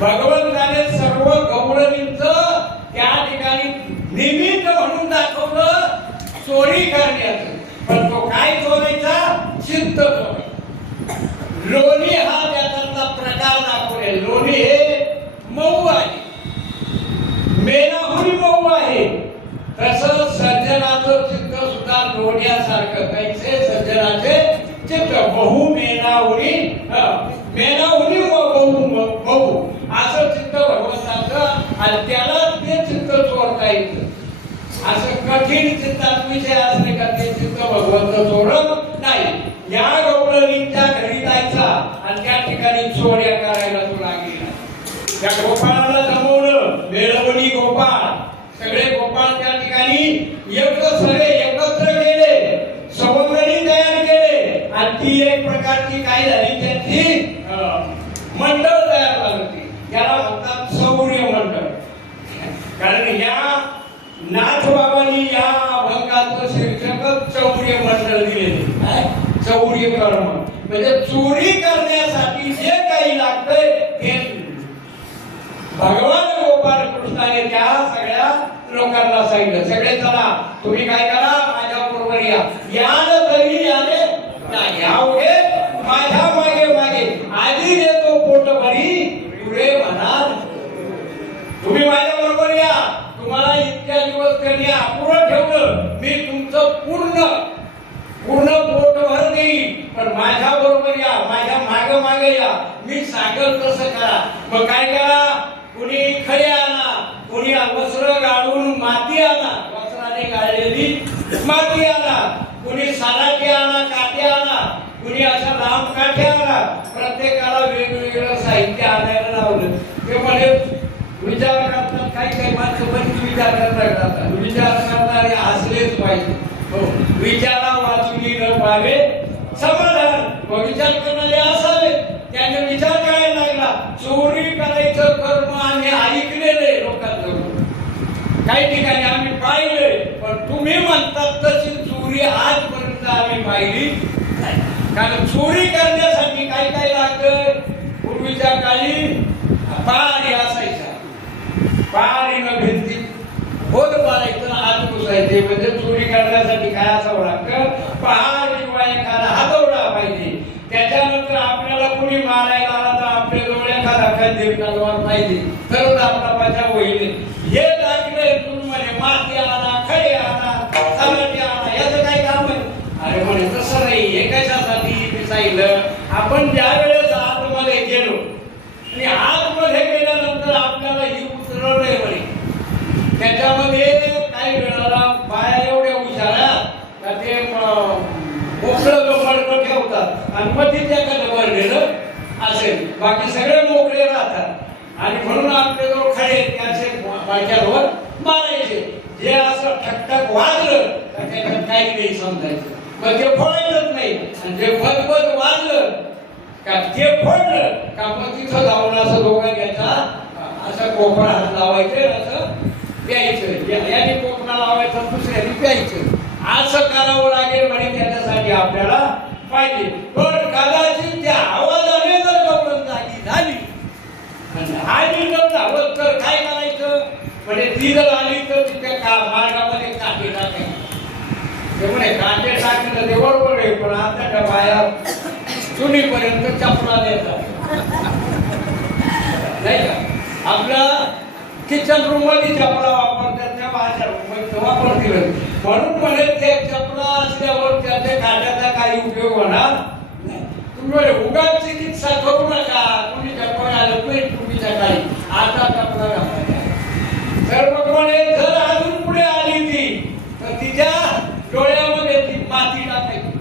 भगवंताने सर्व गवळणींचं त्या ठिकाणी निमित्त म्हणून दाखवलं चोरी करण्याचं. पण तो काय चोरायचा, चित्त चोर. लोणी हा त्याचा प्रकार दाखवले. लोणी हे मऊ आहे, मेणाहुरी मऊ आहे. तसं सज्जनाचं चित्त सुद्धा लोण्यासारखं. कैसे सज्जनाचे चित्त बहु मेणाहुरी, मेणाहुरी बहु असं चित्त भगवंताचं. आणि त्याला ते चित्त चोरता येतं. असं कठीण चित्तात विषय असणे का ते चित्त भगवंत चोरत नाही. या गवळणींच्या घरी जायचा आणि त्या ठिकाणी चोऱ्या करायला तो लागलेला. त्या गोपाळाला जमवलं, वेळवणी गोपाळ, सगळे गोपाळ त्या ठिकाणी एकत्र गेले. सवंगडी ती एक प्रकारची काय झाली त्यांची मंडळ तयार झाली होती, त्याला म्हणतात चौर्य मंडळ. कारण या नाथबाबांनी या अभंगाचं शीर्षकच चौर्य मंडळ दिलेले. चौर्य कर्म म्हणजे चोरी करण्यासाठी जे काही लागतंय ते भगवान गोपाळ कृष्णाने त्या सगळ्या लोकांना सांगितलं. सगळे चला तुम्ही काय करा, माझ्या बरोबर याल तरी आले नाही, यावगे माझ्या मागे मागे आधी देतो पोटभरी पुढे म्हणाल. तुम्ही माझ्या बरोबर या, तुम्हाला इतक्या दिवस त्यांनी अपुरं ठेवलं, मी तुमचं पूर्ण पोटभर देईल, पण माझ्या बरोबर या, माझ्या मागे मागे या, मी सांगेल तसं करा. मग काय करा, कुणी खडे आणा, कुणी वस्त्र गाळून माती आणा, वस्त्राने गाळलेली माती आणा, कुणी सालाटे आणा, काटे आणा, कुणी असं लांब काठे आणा, प्रत्येकाला वेगवेगळं साहित्य आणायला लावलं. ते म्हणजे विचार करतात, काही माणसं पण विचार करतात, विचार करणारे असलेच पाहिजे. हो, विचारा वाचुनी न पावे समाधान, विचार करणारे असावे. त्याने विचार करायला लागला, चोरी करायचं कर्म आम्ही ऐकलेले लोकांकडून, काही ठिकाणी आम्ही पाहिले, पण तुम्ही म्हणतात तशी चोरी आजपर्यंत आम्ही पाहिली नाही. कारण चोरी करण्यासाठी काय काय लागतं, पूर्वीच्या काळी पहाडी असायचा, पहाडीनं भिंती बोध पाडायचं, हात घुसायचे. म्हणजे चोरी करण्यासाठी काय असावं लागतं, पहाड किंवा एखादा हातोडा पाहिजे. त्याच्यानंतर आपल्याला कुणी मारायला आला तर आपल्या जवळ एखादा खंजीर तलवार पाहिजे, तरच आपला बचाव होईल. हे दाखले तुम्ही म्हणे माती आणा, खडे आणा, सालाटे आणा, याचं काय काम आहे? अरे म्हणे तसं नाही, हे कशासाठी मी सांगितलं, आपण ज्या वेळेस आतमध्ये गेलो आणि आतमध्ये गेल्यानंतर आपल्याला ही उतरलं नाही म्हणे. त्याच्यामध्ये काही वेळाला बाया एवढ्या हुशार का ते मोकळं मडकं ठेवतात आणि मग तिथे एखादं भरलेलं असेल, बाकी सगळे मोकळे राहतात. आणि म्हणून आपल्याजवळ खडे त्याचे बायकांवर मारायचे. जे असं ठकठक वाजलं तर त्याच्यात काही नाही समजायचं, मग ते फोडायचंच नाही. आणि जे बदबद वाजलं का ते फोडलं का मग तिथं जाऊन असं दोघं घ्यायचा, असं कोपरा हात लावायचे, असं प्यायचं, याने कोकणा लावायचं, दुसऱ्याने प्यायचं. असं करावं लागेल म्हणे. त्याच्यासाठी आपल्याला पाहिजे. पण कदाचित त्या आवाजाने जर गवळण जागी झाली आणि जर धावत तर काय करायचं, म्हणजे ती जर आली तर तिच्या मार्गामध्ये काटे टाकायचे. ते म्हणे काटे टाकलं ते बरोबर आहे, पण आता त्या बाया चुनीपर्यंत चपला देतात नाही का. आपला किचन रूम मध्ये चपला वापरतात, त्या बाहेरच्या रूम मध्ये वापरतील. म्हणून म्हणे ते चपला असल्यावर त्याच्या काट्याचा काही उपयोग होणार नाही. तुम्ही उगाच चिकित्सा करू नका, तुम्ही चपला आलं नाही पूर्वीच्या काळी, आता चपला घालायचा. तर मग म्हणे जर अजून पुढे आली ती तर तिच्या डोळ्यामध्ये ती माती टाकायची.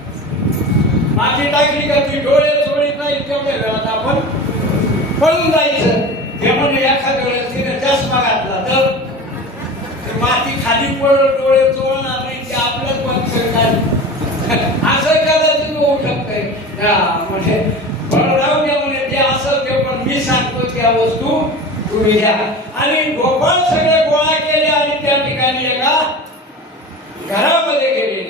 माती टाकली का ती डोळे चोळीत नाही, तेवढ्या वेळात आपण पळून जायचं. ते म्हणजे एखाद्या वेळेस तिने चष्मा घातला तर माती खाली पडून डोळे चोळणार नाही, ते आपलंच पण असं कदाचित होऊ शकतंय. म्हणजे राहू द्या म्हणे, ते असं ते, पण मी सांगतो त्या वस्तू तुम्ही घ्या. आणि गोपाळ सगळे गोळा केले आणि त्या ठिकाणी एका घरामध्ये गेले.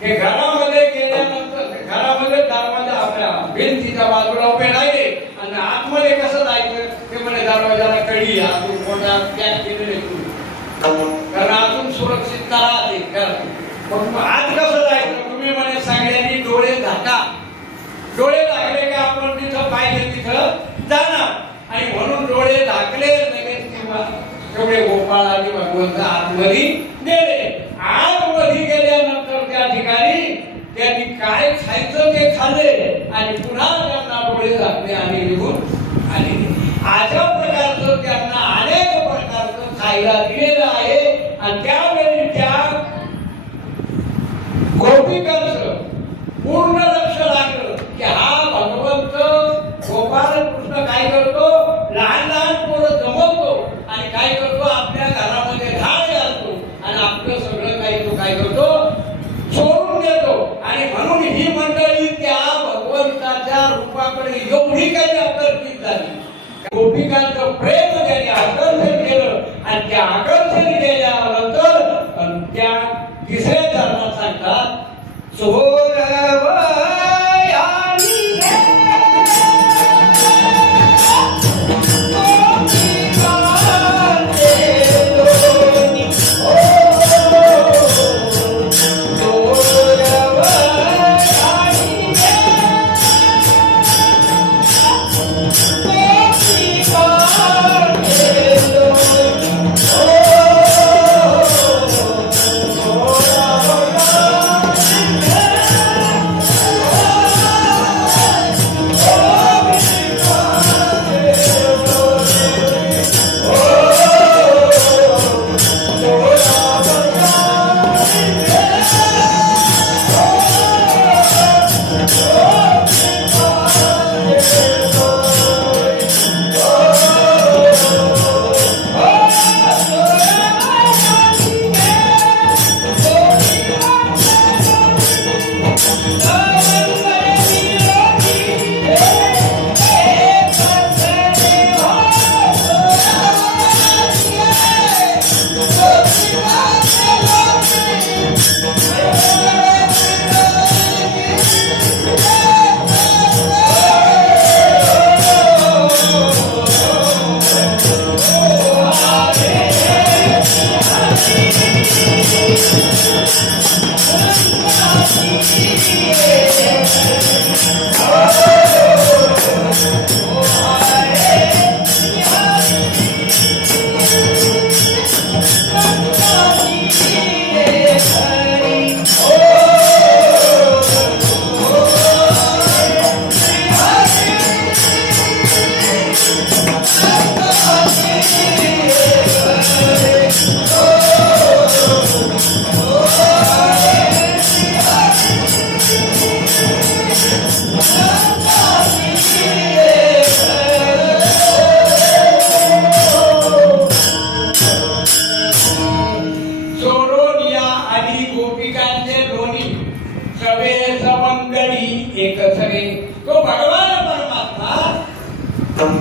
ते घरामध्ये गेल्यानंतर घरामध्ये दरवाजा आपल्या भिंतीच्या बाजूला उभे राहिले आणि आतमध्ये कसं जायचं ते म्हणे दरवाजाला कडी, अजून कोणा पॅक केलेले, कारण अजून सुरक्षितता राहते. मग आज कसं जायचं, तुम्ही म्हणे सगळ्यांनी डोळे झाका. डोळे झाकले का आपण तिथं पाहिजे तिथं जाणार. आणि म्हणून डोळे झाकले लगेच तेवढे गोपाळ आणि भगवंत आतमध्ये गेले. आतमध्ये गेल्यानंतर त्या ठिकाणी त्यांनी काय खायचं ते खाल्ले आणि पुन्हा त्यांना डोळे झाकले आणि निघून आले. अशा प्रकारचं त्यांना अनेक प्रकारचं खायला दिलेलं आहे. आणि त्यावेळी त्या गोपिकांचं पूर्ण लक्ष लागलं की हा भगवंत गोपाळ कृष्ण काय करतो, लहान लहान पोरं जमवतो आणि काय करतो, आपल्या घरामध्ये ढाळ घालतो आणि आपलं सगळं काही तो काय करतो, चोरून देतो. आणि म्हणून ही मंडळी त्या गोपिकांचं प्रेम त्याने आकर्षण केलं आणि त्या आकर्षण केल्यानंतर त्या तिसऱ्या चरणात सांगतात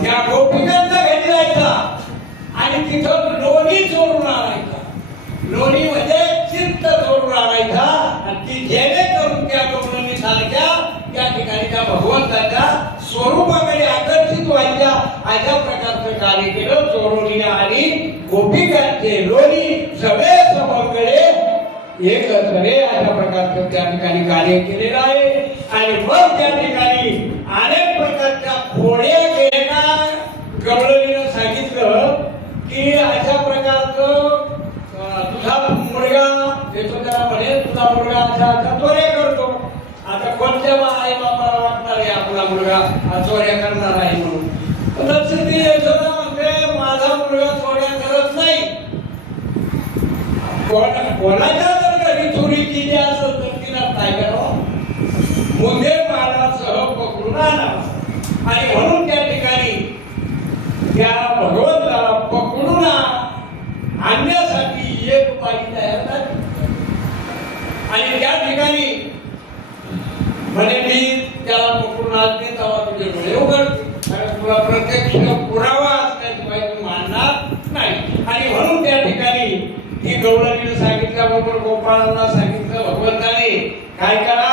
त्या गोपिकांचा घरी जायचा आणि तिथं लोणी चोरून आणायचा. लोणी म्हणजे चित्त चोरून आणायचा आणि ती जेणेकरून त्या गौरणी सारख्या त्या ठिकाणी त्या भगवंताच्या स्वरूपाकडे आकर्षित व्हायच्या अशा प्रकारचं कार्य केलं चोरोलीने. आणि गोपिकांचे लोणी सगळे समंगळे एक रे अशा प्रकारचं त्या ठिकाणी कार्य केलेलं आहे. आणि मग त्या ठिकाणी अनेक प्रकारच्या खोड्या केल्या. गवळणीनं सांगितलं की अशा प्रकारचं तुझा मुलगा येतो त्याला म्हणे तुझा मुलगा अशा अशा चोऱ्या करतो. आता कोणत्या आई बापाला वाटणार आहे आपला मुलगा चोऱ्या करणार आहे म्हणून. ती यशोदा म्हणते माझा मुलगा चोऱ्या करत नाही. कोणाच्या जर घरी चोरी केली असेल तर तिला काय करावं मुंगे मानासह पकडून आणावं. आणि म्हणून त्या ठिकाणी त्या भगवंताला पकडून आणण्यासाठी एक बाई तयार झाली. आणि त्या ठिकाणी म्हणे मी त्याला पकडून आणते तेव्हा तुझे डोळे उघडते कारण तुला प्रत्यक्ष पुरावा असल्याशिवाय तू मानणार नाही. आणि म्हणून त्या ठिकाणी ती गवळणीने सांगितल्याबरोबर गोपाळांना सांगितलं भगवंताने काय करा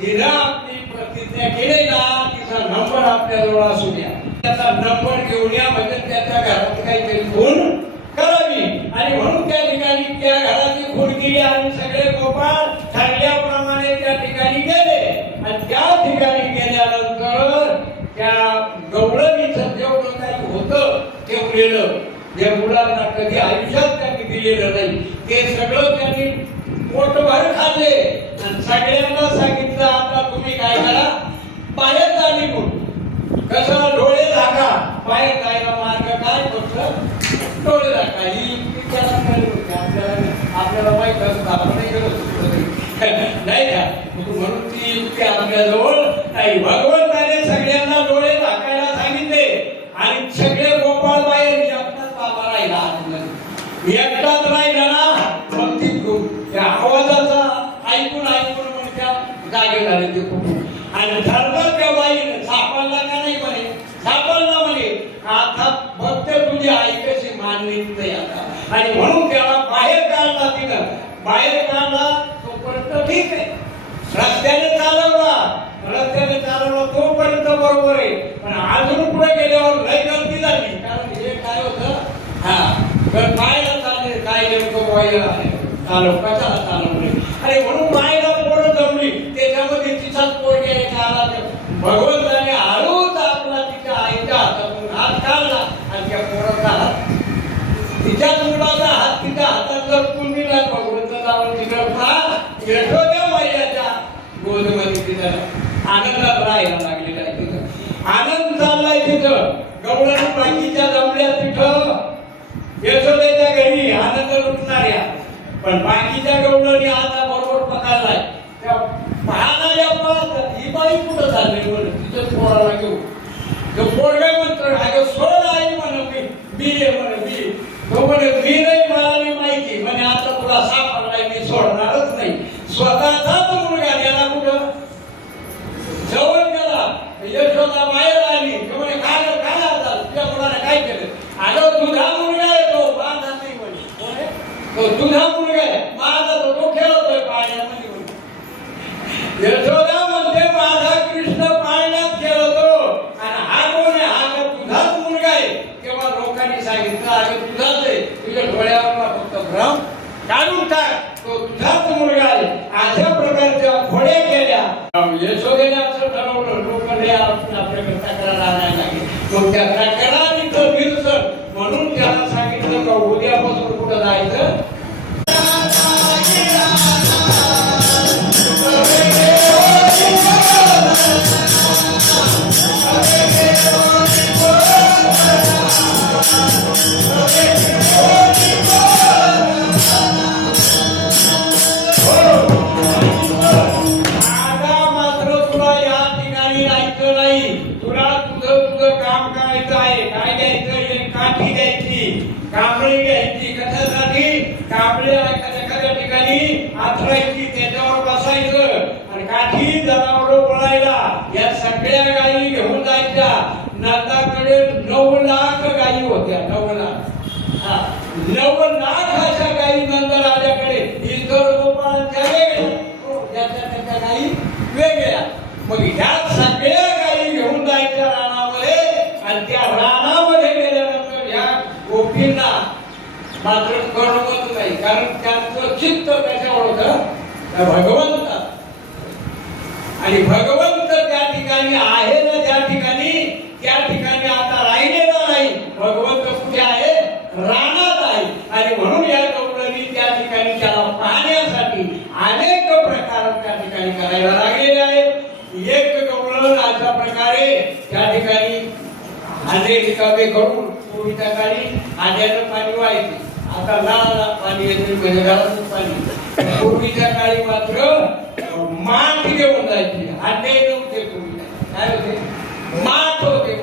तिला आपली प्रतिज्ञा केली ना तिचा नंबर आपल्याजवळ असू द्या. त्याचा नंबर घेऊन या म्हणजे त्याच्या घरात काहीतरी खून करावी. आणि म्हणून त्या ठिकाणी त्या घराची खून केली आणि सगळे गोपाळ ठरल्याप्रमाणे त्या ठिकाणी गेले. आणि त्या ठिकाणी गेल्यानंतर त्या गवळणीचं जेवढं काही होतं ठेवलेलं जे मुलांना कधी आयुष्यात त्यांनी दिलेलं नाही ते सगळं त्यांनी पोटभर खाल्ले. आणि सगळ्यांना सांगितलं आता तुम्ही काय करा बाहेर जा निघून. कसं डोळे झाका बाहेर जायला मार्ग काय फक्त डोळे झाका. ही आपल्याला माहित असतं आपण नाही करत नाही का म्हणून ती युक्ती आपल्याजवळ नाही. भगवंताने सगळ्यांना डोळे झाकायला सांगितले आणि सगळे गोपाळ बाहेर एकटाच बाबा राहिला. एकटाच राहिला ना मग ती त्या आवाजाचा ऐकून मग त्या जागे झाले ते खूप. आणि धर्म त्या बाईने सापडला का नाही म्हणे सापडला म्हणे. आता आणि म्हणून त्याला बाहेर काढला तिथं. बाहेर काढला तोपर्यंत ठीक आहे, रस्त्याने चालवला तोपर्यंत बरोबर आहे. पण अजून पुढे गेल्यावर लय गर्दी झाली. कारण हे काय होतं, पाहायला चालले काय नेमकं व्हायला चालव कशाला चालवले. आणि म्हणून पाहायला पोरं जमली, त्याच्यामध्ये तिचाच पोरगी आला. भगवंताने हळूच आपला तिच्या आईच्या हातातून हात काढला आणि त्या पोराचा हात, तिच्याच मुलाचा हात तिच्या हातात जपून दिला. भगवंत जाऊन तिकडं पहा, यशोदा मैयाच्या गोदमध्ये तिथं आनंदात राहायला लागलेला आहे. तिथं आनंद चाललाय. तिथं गवळण बाकीच्या जमल्या तिथं यशोदेच्या घरी आनंद लुटणाऱ्या, पण बाकीच्या गवळणी आता बरोबर पकडलाय. त्या पाहणाऱ्या पाहतात ही बाई कुठं चालली म्हणून तिथं पोराला घेऊ. तो पोरगा म्हणतो अगं सोड आई म्हण, मी तो म्हणे मी नाही, मला नाही माहिती म्हणे, आता तुला सापडलाय मी सोडणारच नाही. स्वतःचाच मुलगा गेला कुठं जवळ गेला. यशोदा बाहेर आली. म्हणे काय झालं तुझ्या मुलाने काय केलं. अगं तुझा मुलगा आहे तो, माझा नाही म्हणे. तो तुझा मुलगा आहे, माझा तो खेळतोय पाण्यामध्ये म्हणे. यशोदा म्हणते माझा कृष्ण पाण्यात खेळतो आणि हा कोण आहे, हा का तुझाच मुलगा आहे. तेव्हा लोकांनी सांगितलं अगं तुझाच आहे, तुझ्या डोळ्यावर फक्त भ्रम काढून टाक, तो तुझाच मुलगा आहे. अशा प्रकारच्या खोड्या केल्या. यशोदेने असं ठरवलं, लोकांनी आपल्याकडे तक्रार आणायला लागली. मग त्या तक्रारीचं निरसन म्हणून त्याला सांगितलं का उद्यापासून कुठं जायचं. कांबळी घ्यायची कशासाठी, कांबळे एखाद्या ठिकाणी आथरायची, त्याच्यावर बसायचं आणि काठी जनावरं पळायला. या सगळ्या गायी घेऊन जायच्या. नंदाकडे 9 लाख गायी होत्या. 9 लाख 9 लाख अशा गायी नंदराजाकडे. ईश्वर गोपाळांच्या वेगळ्या, त्याच्या गायी वेगळ्या. मग ह्या सगळ्या गायी घेऊन जायच्या रानामध्ये आणि त्या रानामध्ये गेल्यानंतर ह्या गोपींना मात्र करमत नाही. कारण त्यांचं चित्त कशावर होतं, भगवंत. आणि भगवंत त्या ठिकाणी आहे ना, त्या ठिकाणी आता राहिलेला नाही. भगवंत कुठे आहे, रानात आहे. आणि म्हणून या गवळणी त्या ठिकाणी त्याला पाहण्यासाठी अनेक प्रकार त्या ठिकाणी करायला लागलेले आहेत. एक गवळण अशा प्रकारे त्या ठिकाणी हांडे रिकामे करून पूर्वीच्या काळी हांड्यानं पाणी व्हायचे. आता नळाला पाणी येते, म्हणजे घरातून पाणी. पूर्वीच्या काळी मात्र माठ घेऊन जायचे. हांडे नव्हते पूर्वी, काय होते, माठ होते.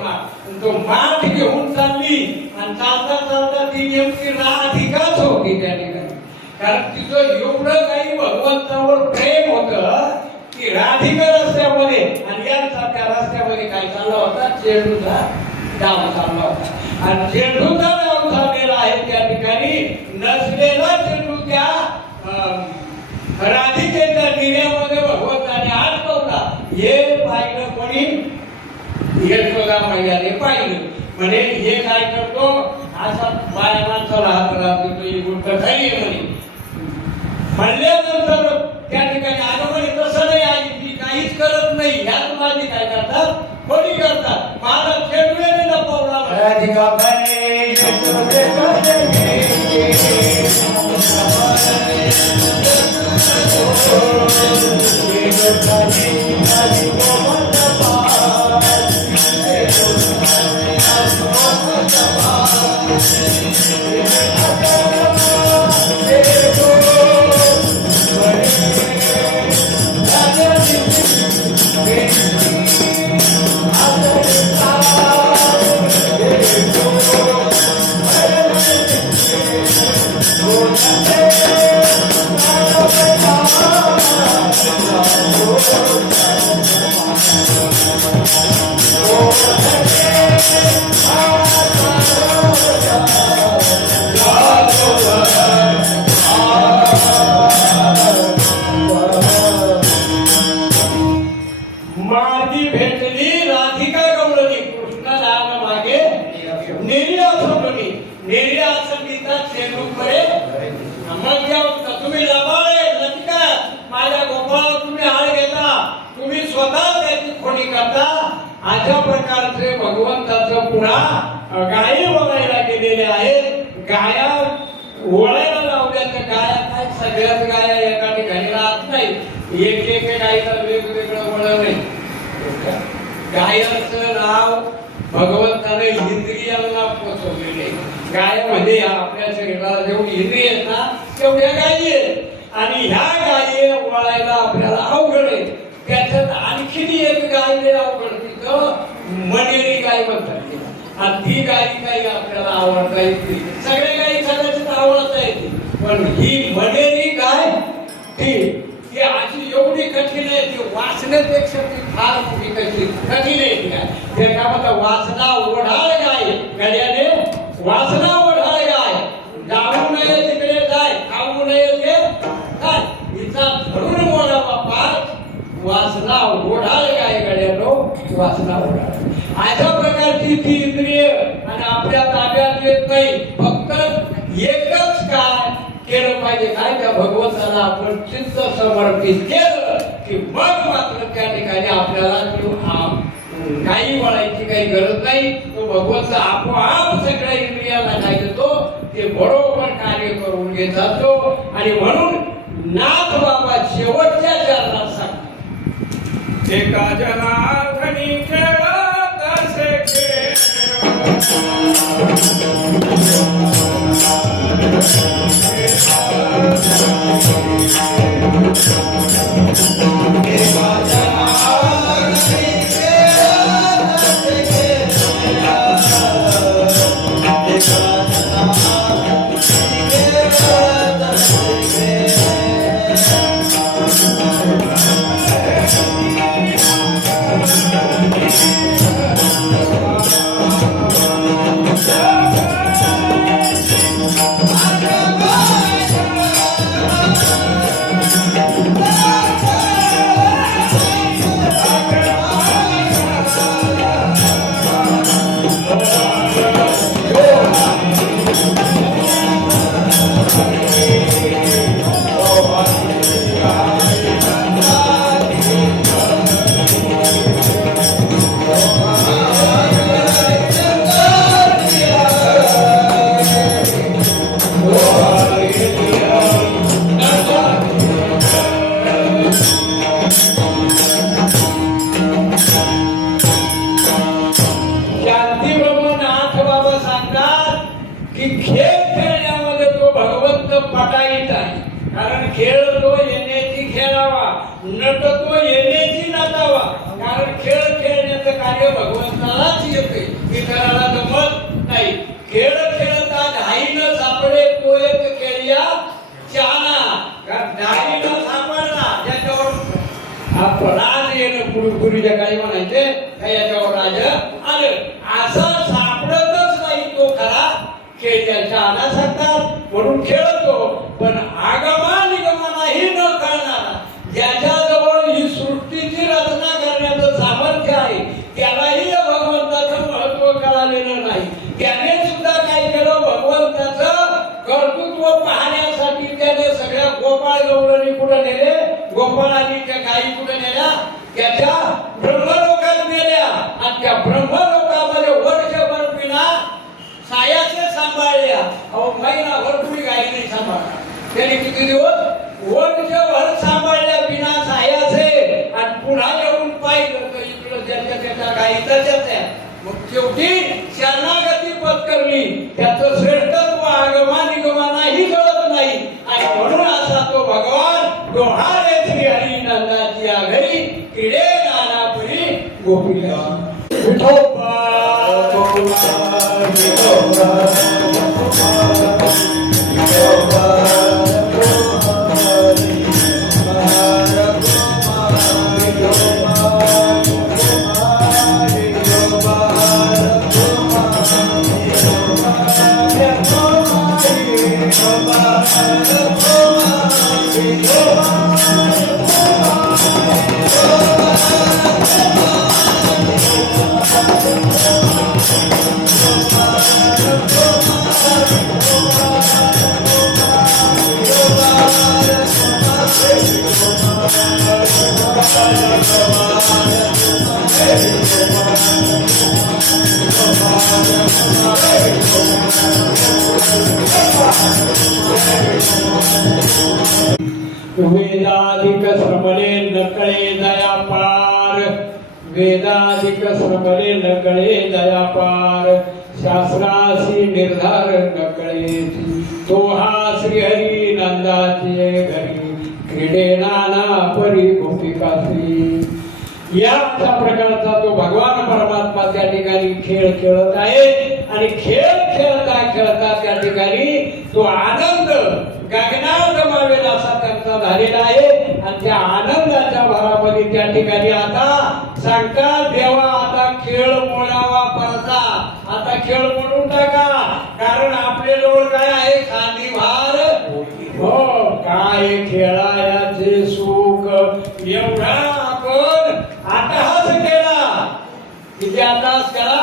तो माठ घेऊन चालली आणि चालता ती नेमकी राधिकाच होती त्या ठिकाणी. कारण तिचं एवढं काही भगवंतावर प्रेम होतं की राधिका रस्त्यामध्ये आणि यांचा त्या रस्त्यामध्ये काय चालला होता, चेंडूचा डाव चालला होता. आणि चेंडूचा डाव चाललेला आहे त्या ठिकाणी. नसलेला चेंडू त्या राधिकेच्या निर्यामध्ये भगवंताने अडकवला. हे पाहिलं कोणी, यशोदा मैयाने पाहिलं. म्हणे हे काय करतो, असा बाया माणसाला हात राहतो, ही गोष्ट खरी म्हणे. म्हणल्यानंतर त्या ठिकाणी आलं म्हणे तसं नाही आई, मी काहीच करत नाही. ह्याच माझी काय करतात, कोणी करतात, माझा चेंडूने लपवला. राधिका म्हणे Oh माझी भेटली राधिका गवळणी कृष्ण लाल मागे नेली असोनी नेली असंगीता चेंडू परे मग जेव्हा तुम्ही लबाळे लतिका माझ्या गोपाळ तुम्ही हाळ घेता तुम्ही स्वतः त्याची खोडी करता अशा प्रकारचे भगवंताचं पुन्हा गायी वळायला गेलेले आहेत गाया वळायला लावल्या तर गाया काय सगळ्याच गाया एका ठिकाणी राहत नाही एक एक गायीला वेगवेगळं वळण नाही गायाचं नाव भगवंताने इंद्रियांना पोचवलेले गायामध्ये आपल्या शरीराला जेवढी इंद्रिय आहेत ना तेवढ्या गायी आहेत आणि ह्या गायी वळायला आपल्याला अवघड आहे त्याच्यात आणखीन एक गाय अवघड तिथं मनेरी गाय म्हणतात आणि ती गाय काही आपल्याला आवडता येते सगळ्या गायी कदाचित आवडता येते पण ही मनेरी गाय ती अशी एवढी कठीण आहे ती वाचण्यापेक्षा ती फार मोठी कठीण आहे त्याच्यामध्ये वासना ओढाळ गाय गड्याने वासना ओढाळ गाय जाऊ नये तिकडे जाय खाऊ नये ते काय हिचा धरून मोडा बाप्पा वासना ओढाळ गाय गड्यानो वासना ओढाळ अशा प्रकारची ती इंद्रिय आणि आपल्या ताब्यात येत नाही फक्त एकच काय केलं पाहिजे काय त्या भगवंताला आपण चित्त समर्पित केलं की मग मात्र त्या ठिकाणी आपल्याला काही वळायची काही गरज नाही तो भगवंत आपोआप सगळ्या इंद्रियाला काय देतो ते बरोबर कार्य करून घेत जातो आणि म्हणून नाथ बाबा शेवटच्या चरणात सांगतात एका जनार्दनी खेळत असे खेळ पूर्वीच्या काही म्हणायचे याच्यावर राजा आलं असं सापडतच नाही तो खरा खेळच्या आला सांगतात म्हणून खेळतो पण आगमा निगमनाही न कळणारा ज्याच्याजवळ ही सृष्टीची रचना करण्याचं सामर्थ्य आहे त्यालाही भगवंताचं महत्व कळालेलं नाही त्याने सुद्धा काय केलं भगवंताचं कर्तृत्व पाहण्यासाठी त्याने सगळ्या गोपाळ गवळणी पुढे नेले गोपाळांनी त्या गायी पुढे नेल्या त्याच्या ब्रह्मलोकात नेल्या आणि त्या ब्रह्मलोकामध्ये वर्षभर पिना सायाचे सांभाळल्या अहो महिनाभर तुम्ही गायी नाही सांभाळला त्याने किती दिवस वर्षभर सांभाळल्या बिना सायाचे आणि पुन्हा येऊन पाहिलं तर इकडं त्याच्या गायी तशाच आहे मग शेवटी शरणागती पत्करली त्याचं श्रेष्ठत्व आगमा निगमा नाही कळत नाही आणि म्हणून असा तो भगवान डोहाळे श्री हरिनंदाची या घरी किडे नानापुरी गोपीला विठोबा Oh वेदाधिक श्रमणे नकळे दया पार वेदाधिक श्रमणे नकळे दया पार शास्त्रासी निर्धार नकळेची तो हा श्रीहरी नंदाचे घरी क्रीडे नाना परी गोपिकासी या अशा प्रकारचा तो भगवान परमात्मा त्या ठिकाणी खेळ खेळत आहे आणि खेळ खेळता खेळता त्या ठिकाणी तो आनंद गगनात मावेल असा त्यांचा झालेला आहे आणि त्या आनंदाच्या भरामध्ये त्या ठिकाणी आता सांगतात देवा आता खेळ मोडावा परसा आता खेळ मोडून टाका कारण आपल्याजवळ काय आहे खांदी भार हो काय खेळायाचे सुख एवढा आपण अट्टहास केला किती अट्टहास केला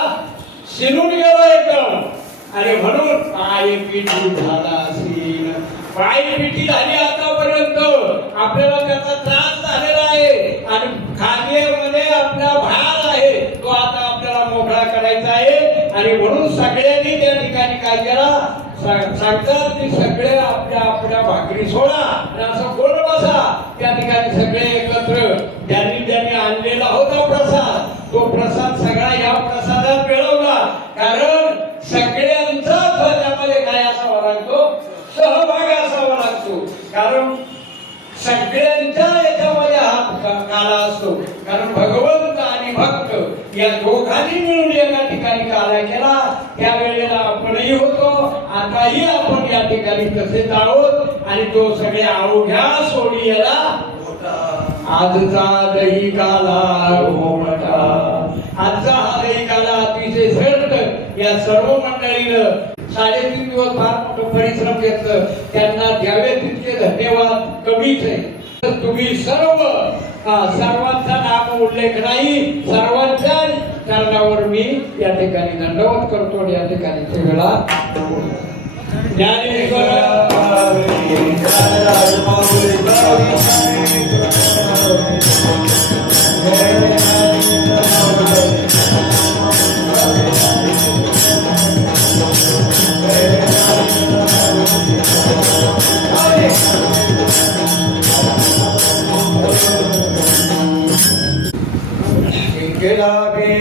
शिरून गेलो एकदम आणि म्हणून पाय पिठी झाला असेल पाय पिठी झाली आतापर्यंत आपल्याला त्याचा त्रास झालेला आहे आणि खांद्यामध्ये आपला भार आहे तो आता आपल्याला मोकळा करायचा आहे आणि म्हणून सगळ्यांनी त्या ठिकाणी काय केला सांगतात की सगळे आपल्या आपल्या भाकरी सोडा आणि असं गोल बसा त्या ठिकाणी सगळे एकत्र ज्यांनी आणलेला होता प्रसाद तो प्रसाद सगळा या प्रसादात मिळवला कारण सगळ्यांचा त्यामध्ये काय असावा लागतो सहभाग असावा लागतो कारण सगळ्यांच्या याच्यामध्ये हा काला असतो कारण भगवंत आणि भक्त या दोघांनी मिळून एका ठिकाणी काला केला त्यावेळेला आपणही होतो आताही आपण या ठिकाणी तसेच आहोत आणि तो सगळे अवघ्या सोडी याला आजचा दही काला घोमटा आजचा हा दही काला अतिशय श्रेष्ठ या सर्व मंडळीनं 3.5 दिवस फार मोठं परिश्रम घेतलं त्यांना द्यावे तितके धन्यवाद कमीच आहे तुम्ही सर्वांचा नाम उल्लेख नाही सर्वांच्या चरणावर मी या ठिकाणी दंडवत करतो आणि या ठिकाणी सगळा Ave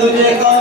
तुझे